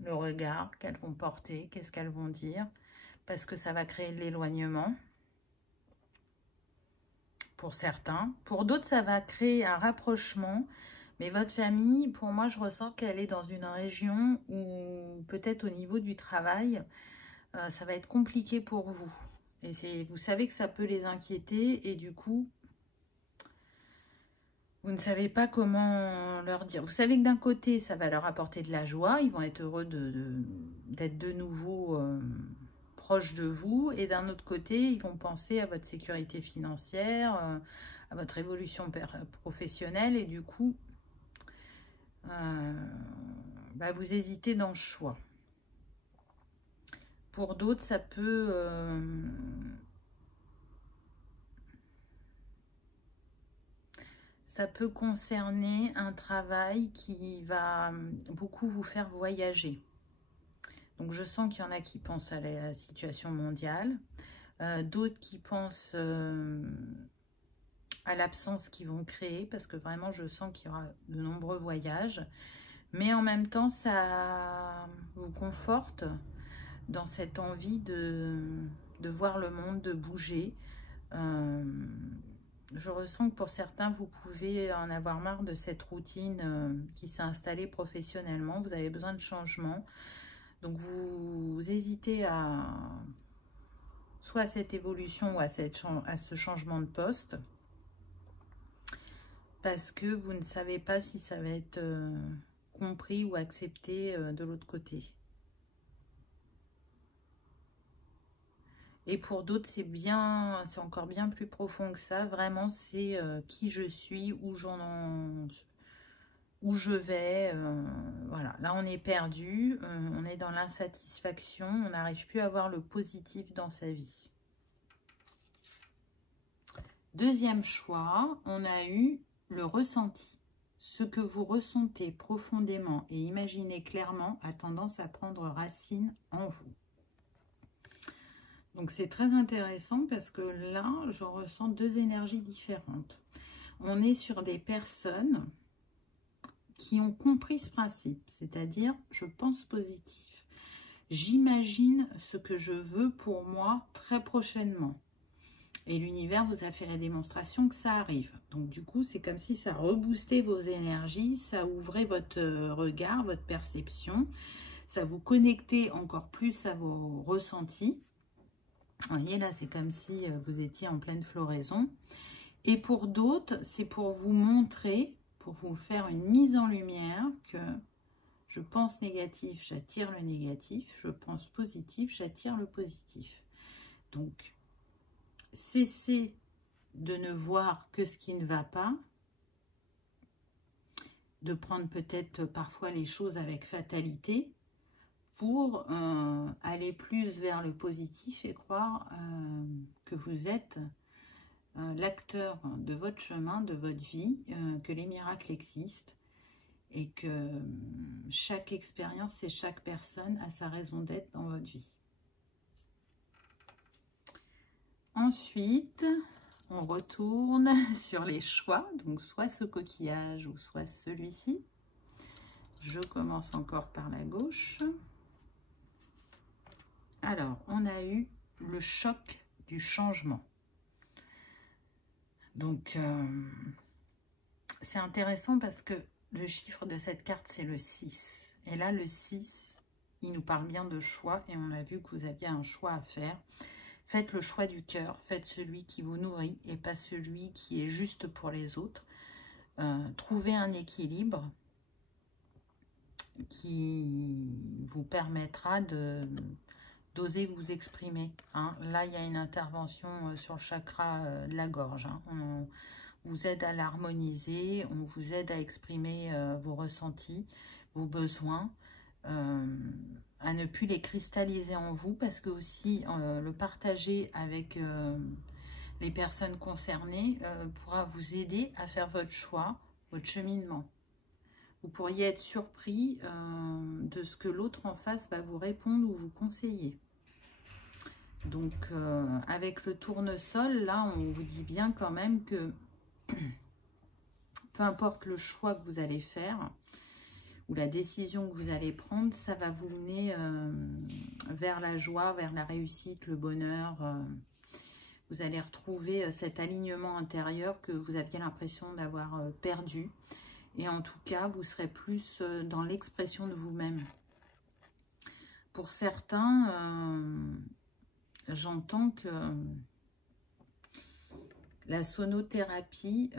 le regard qu'elles vont porter, qu'est-ce qu'elles vont dire, parce que ça va créer de l'éloignement. Pour certains. Pour d'autres, ça va créer un rapprochement. Mais votre famille, pour moi, je ressens qu'elle est dans une région où peut-être au niveau du travail, ça va être compliqué pour vous. Et vous savez que ça peut les inquiéter et du coup, vous ne savez pas comment leur dire. Vous savez que d'un côté, ça va leur apporter de la joie. Ils vont être heureux d'être de nouveau proches de vous. Et d'un autre côté, ils vont penser à votre sécurité financière, à votre évolution professionnelle. Et du coup, vous hésitez dans le choix. Pour d'autres, ça peut... ça peut concerner un travail qui va beaucoup vous faire voyager. Donc, je sens qu'il y en a qui pensent à la situation mondiale, d'autres qui pensent à l'absence qu'ils vont créer, parce que vraiment, je sens qu'il y aura de nombreux voyages. Mais en même temps, ça vous conforte dans cette envie de voir le monde, de bouger. Je ressens que pour certains, vous pouvez en avoir marre de cette routine qui s'est installée professionnellement. Vous avez besoin de changement. Donc, vous hésitez soit à cette évolution ou à ce changement de poste. Parce que vous ne savez pas si ça va être compris ou accepté de l'autre côté. Et pour d'autres, c'est encore bien plus profond que ça. Vraiment, c'est qui je suis, où je vais. Voilà, là, on est perdu. On est dans l'insatisfaction. On n'arrive plus à voir le positif dans sa vie. Deuxième choix, on a eu le ressenti. Ce que vous ressentez profondément et imaginez clairement a tendance à prendre racine en vous. Donc, c'est très intéressant parce que là, je ressens deux énergies différentes. On est sur des personnes qui ont compris ce principe, c'est-à-dire, je pense positif. J'imagine ce que je veux pour moi très prochainement. Et l'univers vous a fait la démonstration que ça arrive. Donc, du coup, c'est comme si ça reboostait vos énergies, ça ouvrait votre regard, votre perception, ça vous connectait encore plus à vos ressentis. Vous voyez, là, c'est comme si vous étiez en pleine floraison. Et pour d'autres, c'est pour vous montrer, pour vous faire une mise en lumière que je pense négatif, j'attire le négatif. Je pense positif, j'attire le positif. Donc, cessez de ne voir que ce qui ne va pas de prendre peut-être parfois les choses avec fatalité pour aller plus vers le positif et croire que vous êtes l'acteur de votre chemin, de votre vie, que les miracles existent et que chaque expérience et chaque personne a sa raison d'être dans votre vie. Ensuite, on retourne sur les choix, donc soit ce coquillage ou soit celui-ci. Je commence encore par la gauche. Alors, on a eu le choc du changement. Donc, c'est intéressant parce que le chiffre de cette carte, c'est le 6. Et là, le 6, il nous parle bien de choix. Et on a vu que vous aviez un choix à faire. Faites le choix du cœur. Faites celui qui vous nourrit et pas celui qui est juste pour les autres. Trouvez un équilibre qui vous permettra d'oser vous exprimer. Hein. Là, il y a une intervention sur le chakra de la gorge. Hein. On vous aide à l'harmoniser, on vous aide à exprimer vos ressentis, vos besoins, à ne plus les cristalliser en vous, parce que aussi le partager avec les personnes concernées pourra vous aider à faire votre choix, votre cheminement. Vous pourriez être surpris de ce que l'autre en face va vous répondre ou vous conseiller. Donc, avec le tournesol, là, on vous dit bien quand même que peu importe le choix que vous allez faire ou la décision que vous allez prendre, ça va vous mener vers la joie, vers la réussite, le bonheur. Vous allez retrouver cet alignement intérieur que vous aviez l'impression d'avoir perdu. Et en tout cas, vous serez plus dans l'expression de vous-même. Pour certains, j'entends que la sonothérapie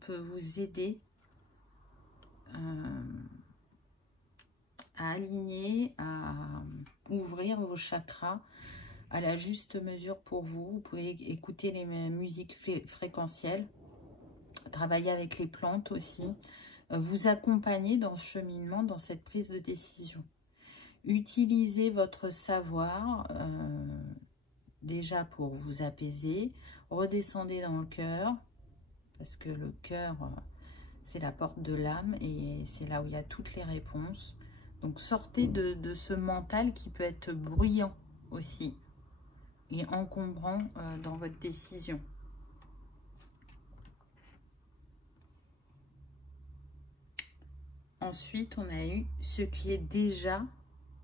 peut vous aider à aligner, à ouvrir vos chakras à la juste mesure pour vous. Vous pouvez écouter les musiques fréquentielles, travailler avec les plantes aussi, vous accompagner dans ce cheminement, dans cette prise de décision. Utilisez votre savoir déjà pour vous apaiser. Redescendez dans le cœur, parce que le cœur, c'est la porte de l'âme et c'est là où il y a toutes les réponses. Donc sortez de ce mental qui peut être bruyant aussi et encombrant dans votre décision. Ensuite, on a eu ce qui est déjà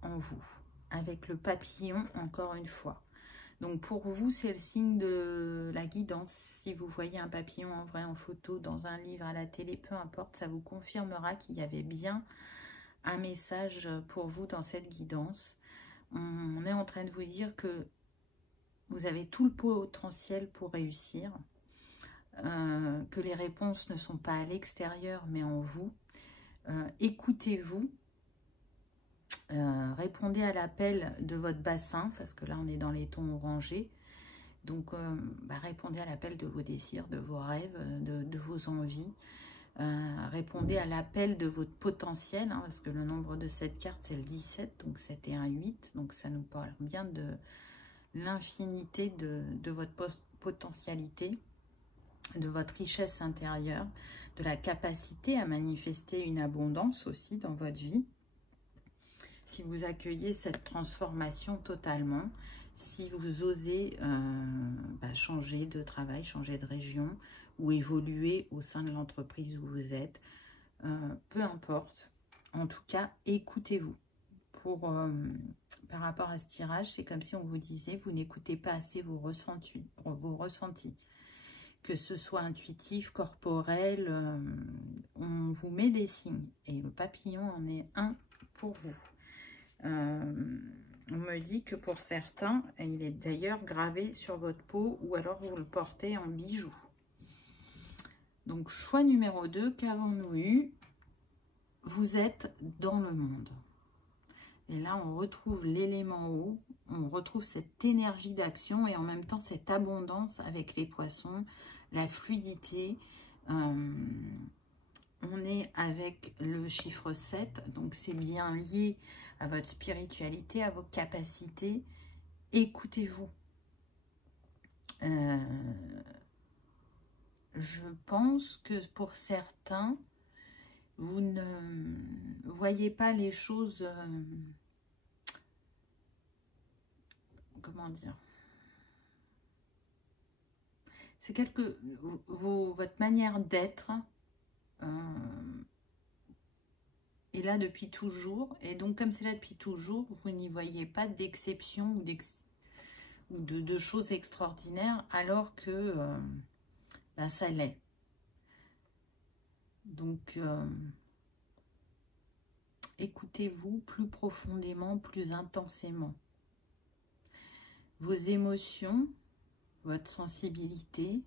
en vous, avec le papillon encore une fois. Donc pour vous, c'est le signe de la guidance. Si vous voyez un papillon en vrai, en photo, dans un livre, à la télé, peu importe, ça vous confirmera qu'il y avait bien un message pour vous dans cette guidance. On est en train de vous dire que vous avez tout le potentiel pour réussir, que les réponses ne sont pas à l'extérieur mais en vous. Écoutez-vous. Répondez à l'appel de votre bassin, parce que là on est dans les tons orangés, donc répondez à l'appel de vos désirs, de vos rêves, de vos envies, répondez à l'appel de votre potentiel, hein, parce que le nombre de cette carte c'est le 17, donc c'était un 8, donc ça nous parle bien de l'infinité de votre potentialité, de votre richesse intérieure, de la capacité à manifester une abondance aussi dans votre vie. Si vous accueillez cette transformation totalement, si vous osez changer de travail, changer de région ou évoluer au sein de l'entreprise où vous êtes, peu importe. En tout cas, écoutez-vous. Par rapport à ce tirage, c'est comme si on vous disait, vous n'écoutez pas assez vos ressentis. Que ce soit intuitif, corporel, on vous met des signes. Et le papillon en est un pour vous. On me dit que pour certains, il est d'ailleurs gravé sur votre peau ou alors vous le portez en bijoux. Donc, choix numéro 2, qu'avons-nous eu? Vous êtes dans le monde. Et là, on retrouve l'élément eau, on retrouve cette énergie d'action et en même temps cette abondance avec les poissons, la fluidité. on est avec le chiffre 7, donc c'est bien lié à votre spiritualité, à vos capacités. Écoutez-vous. Je pense que pour certains, vous ne voyez pas les choses, comment dire, c'est votre manière d'être est là depuis toujours, et donc comme c'est là depuis toujours, vous n'y voyez pas d'exception ou de choses extraordinaires, alors que ben, ça l'est. Donc, écoutez-vous plus profondément, plus intensément. Vos émotions, votre sensibilité,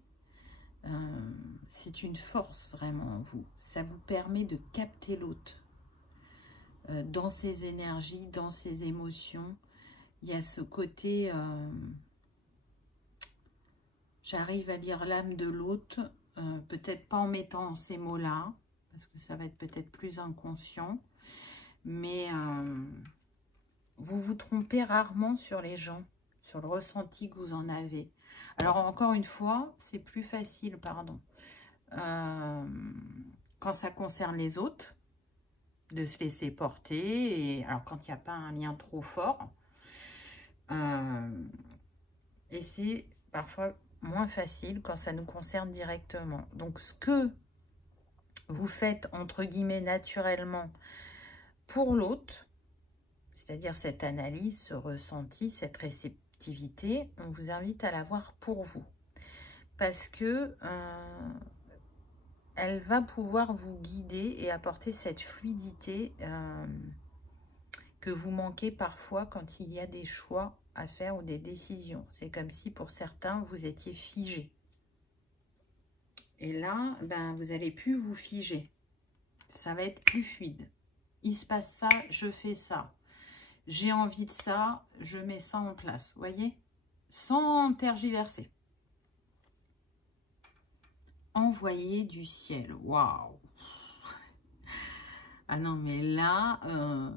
c'est une force vraiment en vous. Ça vous permet de capter l'autre dans ses énergies, dans ses émotions. Il y a ce côté, j'arrive à lire l'âme de l'autre, peut-être pas en mettant ces mots-là, parce que ça va être peut-être plus inconscient, mais vous vous trompez rarement sur les gens, sur le ressenti que vous en avez. Alors encore une fois, c'est plus facile, pardon, quand ça concerne les autres, de se laisser porter, et alors quand il n'y a pas un lien trop fort, et c'est parfois moins facile quand ça nous concerne directement. Donc ce que vous faites entre guillemets naturellement pour l'autre, c'est-à-dire cette analyse, ce ressenti, cette réceptivité, on vous invite à l'avoir pour vous, parce que elle va pouvoir vous guider et apporter cette fluidité que vous manquez parfois quand il y a des choix à faire ou des décisions. C'est comme si pour certains, vous étiez figé. Et là, ben, vous n'allez plus vous figer. Ça va être plus fluide. Il se passe ça, je fais ça. J'ai envie de ça, je mets ça en place. Vous voyez? Sans tergiverser. Envoyer du ciel. Waouh! Ah non, mais là,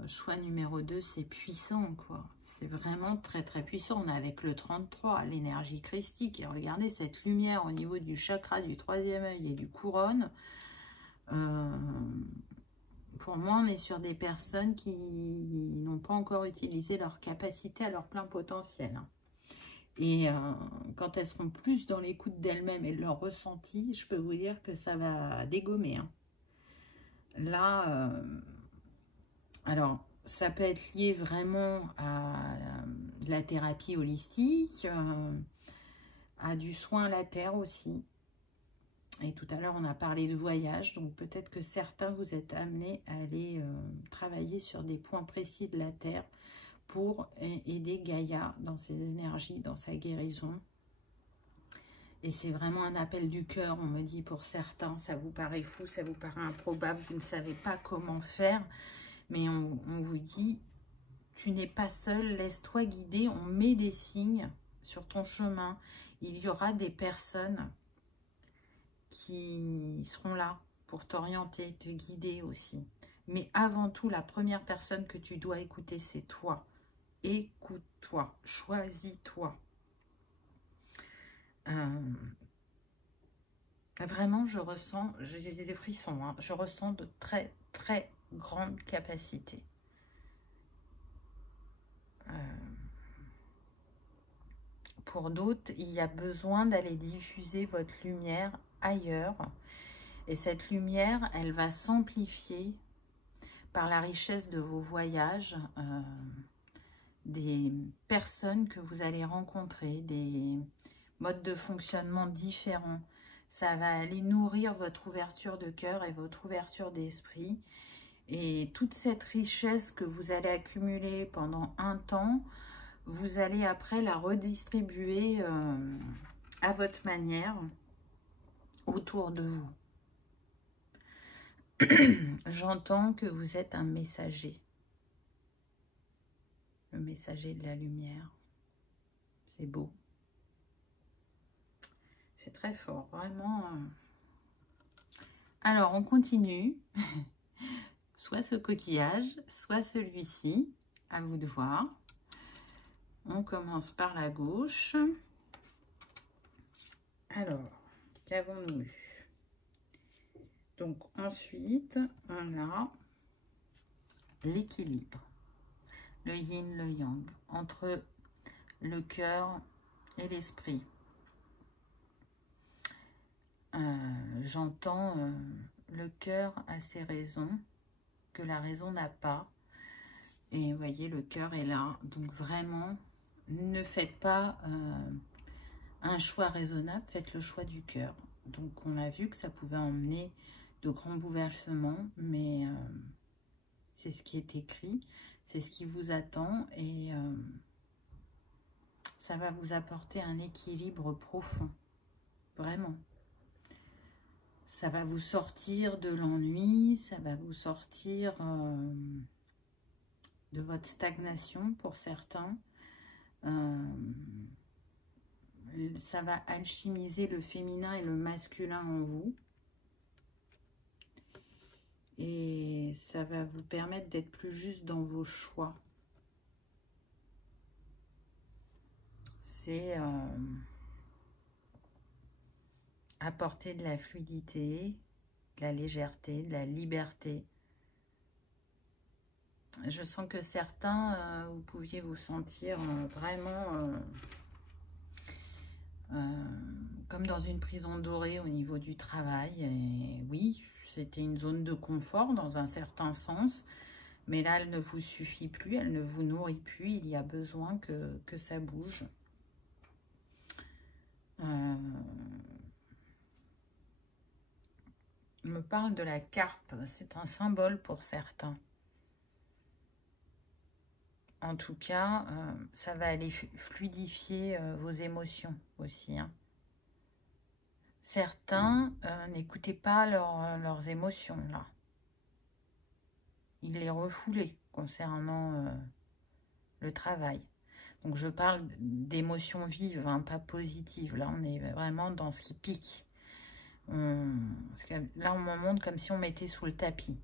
choix numéro 2, c'est puissant, quoi. C'est vraiment très, très puissant. On est avec le 33, l'énergie christique. Et regardez cette lumière au niveau du chakra du 3e œil et du couronne. Pour moi, on est sur des personnes qui n'ont pas encore utilisé leur capacité à leur plein potentiel. Et quand elles seront plus dans l'écoute d'elles-mêmes et de leur ressenti, je peux vous dire que ça va dégommer. Là, alors, ça peut être lié vraiment à la thérapie holistique, à du soin à la terre aussi. Et tout à l'heure, on a parlé de voyage, donc peut-être que certains vous êtes amenés à aller travailler sur des points précis de la terre pour aider Gaïa dans ses énergies, dans sa guérison. Et c'est vraiment un appel du cœur, on me dit pour certains, ça vous paraît fou, ça vous paraît improbable, vous ne savez pas comment faire, mais on vous dit, tu n'es pas seul, laisse-toi guider, on met des signes sur ton chemin. Il y aura des personnes qui seront là pour t'orienter, te guider aussi. Mais avant tout, la première personne que tu dois écouter, c'est toi. Écoute-toi, choisis-toi. Vraiment, je ressens, j'ai des frissons, hein, je ressens de très, très grandes capacités. Pour d'autres, il y a besoin d'aller diffuser votre lumière ailleurs. Et cette lumière, elle va s'amplifier par la richesse de vos voyages, des personnes que vous allez rencontrer, des modes de fonctionnement différents. Ça va aller nourrir votre ouverture de cœur et votre ouverture d'esprit. Et toute cette richesse que vous allez accumuler pendant un temps, vous allez après la redistribuer à votre manière autour de vous. J'entends que vous êtes un messager. Le messager de la lumière. C'est beau. C'est très fort, vraiment. Alors, on continue. Soit ce coquillage, soit celui-ci. À vous de voir. On commence par la gauche. Alors, qu'avons-nous eu? Donc, ensuite, on a l'équilibre. Le yin, le yang. Entre le cœur et l'esprit. J'entends le cœur a ses raisons que la raison n'a pas. Et vous voyez, le cœur est là. Donc vraiment, ne faites pas un choix raisonnable, faites le choix du cœur. Donc on a vu que ça pouvait emmener de grands bouleversements, mais c'est ce qui est écrit, c'est ce qui vous attend et ça va vous apporter un équilibre profond, vraiment. Ça va vous sortir de l'ennui, ça va vous sortir de votre stagnation pour certains. Ça va alchimiser le féminin et le masculin en vous. Et ça va vous permettre d'être plus juste dans vos choix. C'est apporter de la fluidité, de la légèreté, de la liberté. Je sens que certains, vous pouviez vous sentir vraiment comme dans une prison dorée au niveau du travail. Et oui, c'était une zone de confort dans un certain sens, mais là, elle ne vous suffit plus, elle ne vous nourrit plus. Il y a besoin que ça bouge. On me parle de la carpe, c'est un symbole pour certains. En tout cas, ça va aller fluidifier vos émotions aussi. Hein. Certains, n'écoutez pas leurs émotions, là. Ils les refoulaient concernant le travail. Donc, je parle d'émotions vives, hein, pas positives. Là, on est vraiment dans ce qui pique. Là, on me montre comme si on mettait sous le tapis.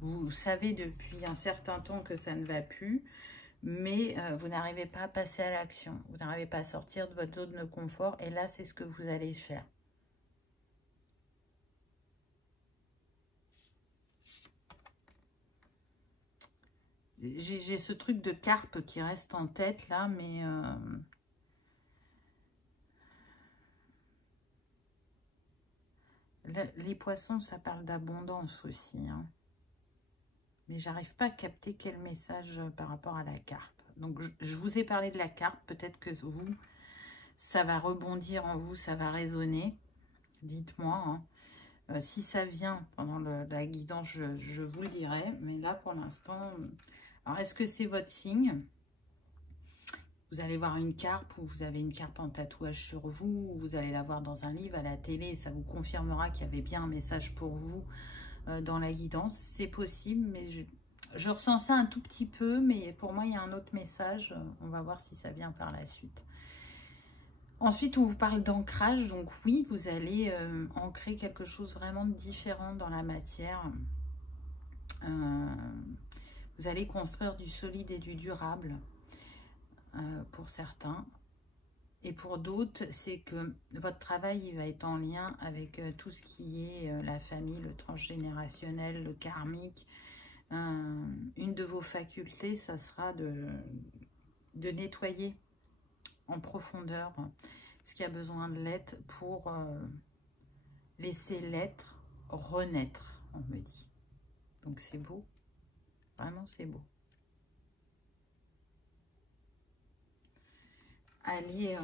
Vous savez depuis un certain temps que ça ne va plus, mais vous n'arrivez pas à passer à l'action. Vous n'arrivez pas à sortir de votre zone de confort. Et là, c'est ce que vous allez faire. J'ai ce truc de carpe qui reste en tête là, mais... les poissons, ça parle d'abondance aussi. Hein. Mais j'arrive pas à capter quel message par rapport à la carpe. Donc, je vous ai parlé de la carpe. Peut-être que vous, ça va rebondir en vous, ça va résonner. Dites-moi. Hein. Si ça vient pendant la guidance, je vous le dirai. Mais là, pour l'instant... Alors, est-ce que c'est votre signe? Vous allez voir une carpe ou vous avez une carpe en tatouage sur vous. Ou vous allez la voir dans un livre, à la télé. Et ça vous confirmera qu'il y avait bien un message pour vous dans la guidance. C'est possible, mais je ressens ça un tout petit peu. Mais pour moi, il y a un autre message. On va voir si ça vient par la suite. Ensuite, on vous parle d'ancrage. Donc oui, vous allez ancrer quelque chose vraiment de différent dans la matière. Vous allez construire du solide et du durable pour certains. Et pour d'autres, c'est que votre travail il va être en lien avec tout ce qui est la famille, le transgénérationnel, le karmique. Une de vos facultés, ça sera de nettoyer en profondeur ce qui a besoin de l'être pour laisser l'être renaître, on me dit. Donc c'est beau. Vraiment, c'est beau. Allez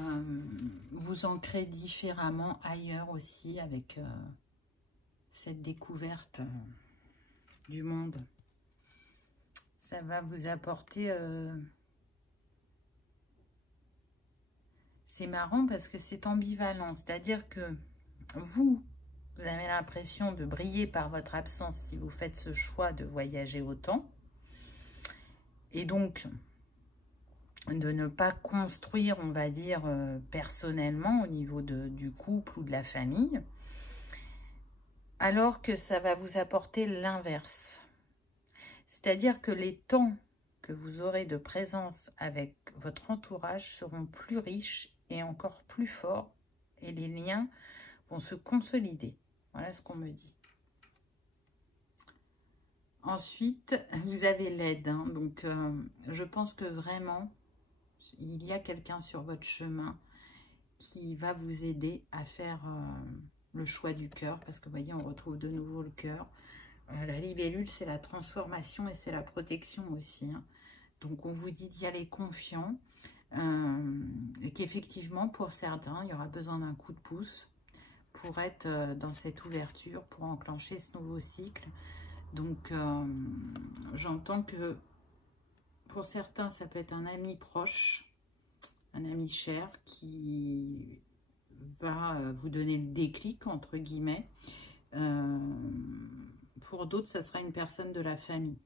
vous ancrer différemment ailleurs aussi avec cette découverte du monde. Ça va vous apporter... C'est marrant parce que c'est ambivalent. C'est-à-dire que vous avez l'impression de briller par votre absence si vous faites ce choix de voyager autant. Et donc, de ne pas construire, on va dire, personnellement au niveau du couple ou de la famille. Alors que ça va vous apporter l'inverse. C'est-à-dire que les temps que vous aurez de présence avec votre entourage seront plus riches et encore plus forts. Et les liens vont se consolider. Voilà ce qu'on me dit. Ensuite, vous avez l'aide. Hein, donc, je pense que vraiment, il y a quelqu'un sur votre chemin qui va vous aider à faire le choix du cœur. Parce que, vous voyez, on retrouve de nouveau le cœur. La libellule, c'est la transformation et c'est la protection aussi. Hein. Donc, on vous dit d'y aller confiant. Et qu'effectivement, pour certains, il y aura besoin d'un coup de pouce pour être dans cette ouverture, pour enclencher ce nouveau cycle. Donc, j'entends que pour certains, ça peut être un ami proche, un ami cher qui va vous donner le déclic, entre guillemets. Pour d'autres, ça sera une personne de la famille.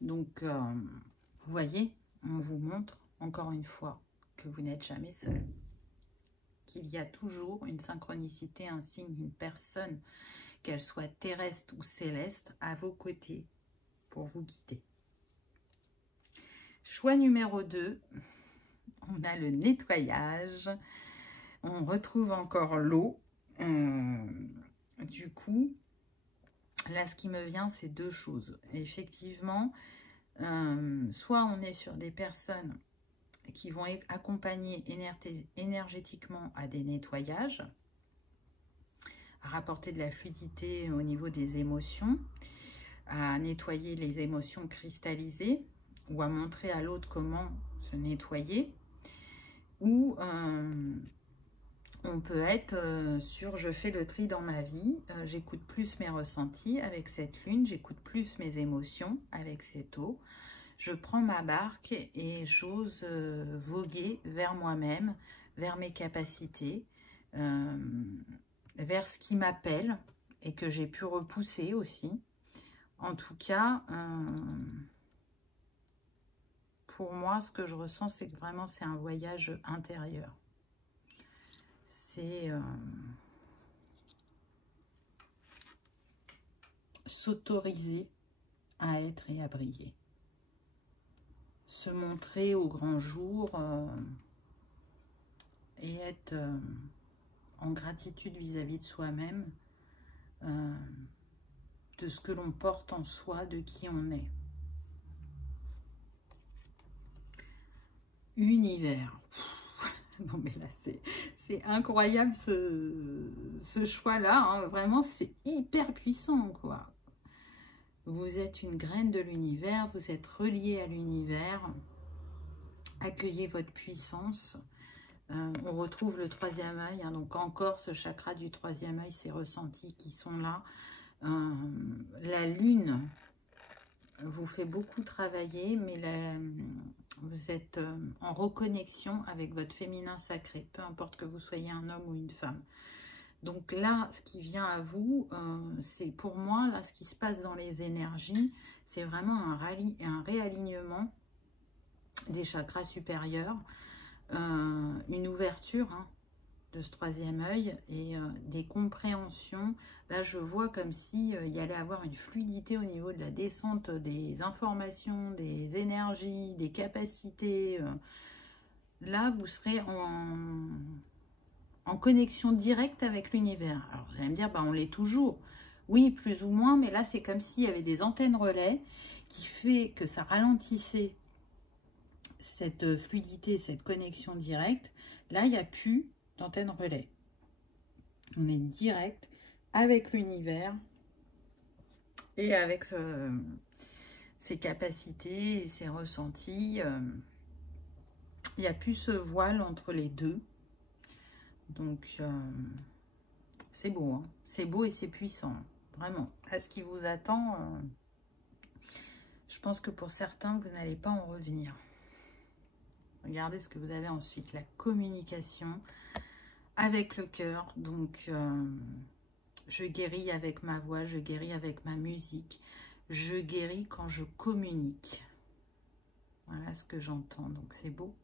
Donc, vous voyez, on vous montre encore une fois que vous n'êtes jamais seul. Qu'il y a toujours une synchronicité, un signe, une personne, qu'elle soit terrestre ou céleste, à vos côtés pour vous guider. Choix numéro 2, on a le nettoyage. On retrouve encore l'eau. Du coup, là, ce qui me vient, c'est deux choses. Effectivement, soit on est sur des personnes qui vont accompagner énergétiquement à des nettoyages, à rapporter de la fluidité au niveau des émotions, à nettoyer les émotions cristallisées ou à montrer à l'autre comment se nettoyer. Ou on peut être sur je fais le tri dans ma vie, j'écoute plus mes ressentis avec cette lune, j'écoute plus mes émotions avec cette eau. Je prends ma barque et j'ose voguer vers moi-même, vers mes capacités, vers ce qui m'appelle et que j'ai pu repousser aussi. En tout cas, pour moi, ce que je ressens, c'est que vraiment, c'est un voyage intérieur. C'est s'autoriser à être et à briller. Se montrer au grand jour et être en gratitude vis-à-vis de soi-même, de ce que l'on porte en soi, de qui on est. Univers. Non mais là, c'est incroyable ce choix-là. Hein. Vraiment, c'est hyper puissant, quoi. Vous êtes une graine de l'univers, vous êtes relié à l'univers. Accueillez votre puissance. On retrouve le troisième œil, hein, donc encore ce chakra du troisième œil, ces ressentis qui sont là. La lune vous fait beaucoup travailler, mais vous êtes en reconnexion avec votre féminin sacré, peu importe que vous soyez un homme ou une femme. Donc là, ce qui vient à vous, c'est pour moi, là, ce qui se passe dans les énergies, c'est vraiment un réalignement des chakras supérieurs, une ouverture hein, de ce troisième œil et des compréhensions. Là, je vois comme si il y allait avoir une fluidité au niveau de la descente des informations, des énergies, des capacités. Là, vous serez en connexion directe avec l'univers. Alors, vous allez me dire, bah, on l'est toujours. Oui, plus ou moins, mais là, c'est comme s'il y avait des antennes relais qui fait que ça ralentissait cette fluidité, cette connexion directe. Là, il n'y a plus d'antenne relais. On est direct avec l'univers et avec ses capacités et ses ressentis. Il n'y a plus ce voile entre les deux. Donc, c'est beau. Hein, c'est beau et c'est puissant. Vraiment. À ce qui vous attend, je pense que pour certains, vous n'allez pas en revenir. Regardez ce que vous avez ensuite, la communication avec le cœur. Donc, je guéris avec ma voix, je guéris avec ma musique. Je guéris quand je communique. Voilà ce que j'entends. Donc, c'est beau.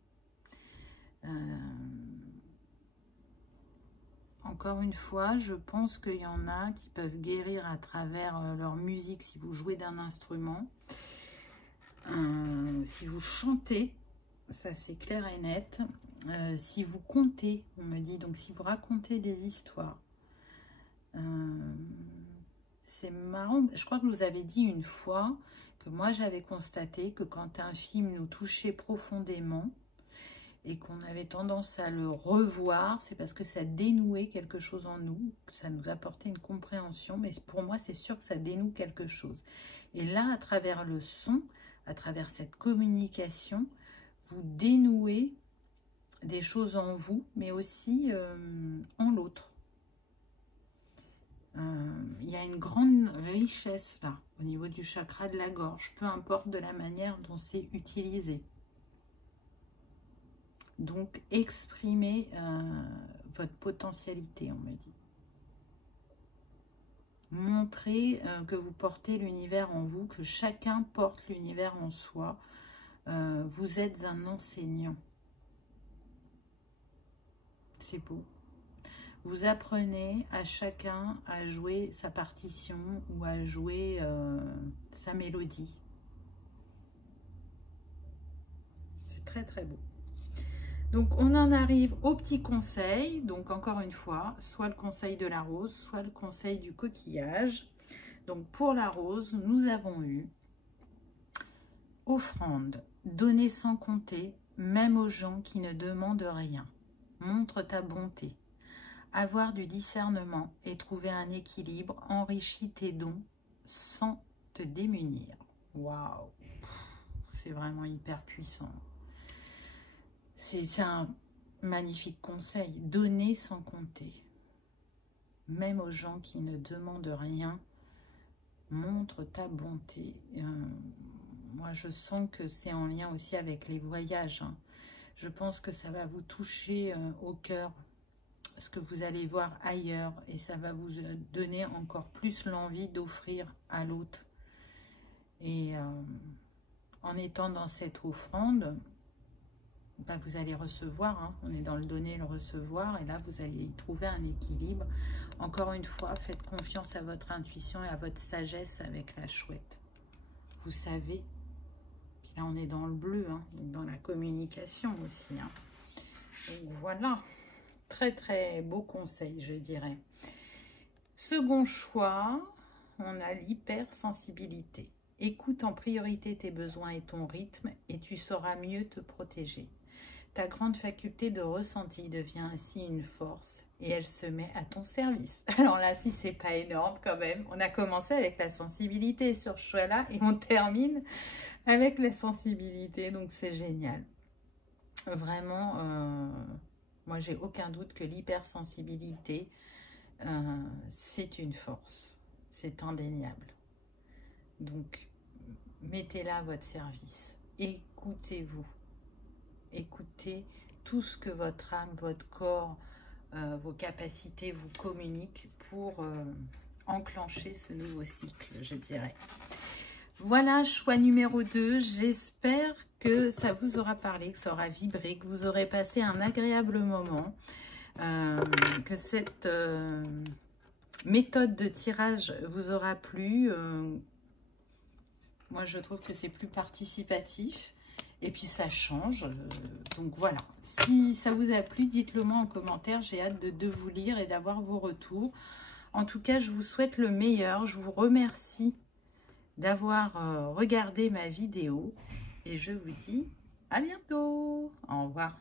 Encore encore une fois, je pense qu'il y en a qui peuvent guérir à travers leur musique si vous jouez d'un instrument. Si vous chantez, ça c'est clair et net. Si vous contez, on me dit, donc si vous racontez des histoires. C'est marrant, je crois que je vous avais dit une fois que moi j'avais constaté que quand un film nous touchait profondément et qu'on avait tendance à le revoir, c'est parce que ça dénouait quelque chose en nous, que ça nous apportait une compréhension, mais pour moi c'est sûr que ça dénoue quelque chose. Et là, à travers le son, à travers cette communication, vous dénouez des choses en vous, mais aussi en l'autre. Il y a une grande richesse là, au niveau du chakra de la gorge, peu importe de la manière dont c'est utilisé. Donc, exprimez votre potentialité, on me dit. Montrez que vous portez l'univers en vous, que chacun porte l'univers en soi. Vous êtes un enseignant. C'est beau. Vous apprenez à chacun à jouer sa partition ou à jouer sa mélodie. C'est très très beau. Donc on en arrive au petit conseil. Donc encore une fois, soit le conseil de la rose, soit le conseil du coquillage. Donc pour la rose, nous avons eu offrande, donner sans compter, même aux gens qui ne demandent rien. Montre ta bonté. Avoir du discernement et trouver un équilibre enrichit tes dons sans te démunir. Waouh, c'est vraiment hyper puissant. C'est un magnifique conseil. Donner sans compter. Même aux gens qui ne demandent rien, montre ta bonté. Moi, je sens que c'est en lien aussi avec les voyages. Hein. Je pense que ça va vous toucher au cœur. Ce que vous allez voir ailleurs et ça va vous donner encore plus l'envie d'offrir à l'autre. Et en étant dans cette offrande, bah, vous allez recevoir, hein. On est dans le donner et le recevoir et là vous allez y trouver un équilibre. Encore une fois, faites confiance à votre intuition et à votre sagesse avec la chouette. Vous savez, puis là on est dans le bleu, hein, dans la communication aussi. Hein. Donc voilà. Très très beau conseil, je dirais. Second choix, on a l'hypersensibilité. Écoute en priorité tes besoins et ton rythme et tu sauras mieux te protéger. Ta grande faculté de ressenti devient ainsi une force et elle se met à ton service. Alors là, si c'est pas énorme quand même, on a commencé avec la sensibilité sur ce choix-là et on termine avec la sensibilité, donc c'est génial. Vraiment... moi, j'ai aucun doute que l'hypersensibilité, c'est une force. C'est indéniable. Donc, mettez-la à votre service. Écoutez-vous. Écoutez tout ce que votre âme, votre corps, vos capacités vous communiquent pour enclencher ce nouveau cycle, je dirais. Voilà, choix numéro 2. J'espère que ça vous aura parlé, que ça aura vibré, que vous aurez passé un agréable moment, que cette méthode de tirage vous aura plu. Moi, je trouve que c'est plus participatif et puis ça change. Donc voilà, si ça vous a plu, dites-le moi en commentaire. J'ai hâte de vous lire et d'avoir vos retours. En tout cas, je vous souhaite le meilleur. Je vous remercie d'avoir regardé ma vidéo et je vous dis à bientôt. Au revoir.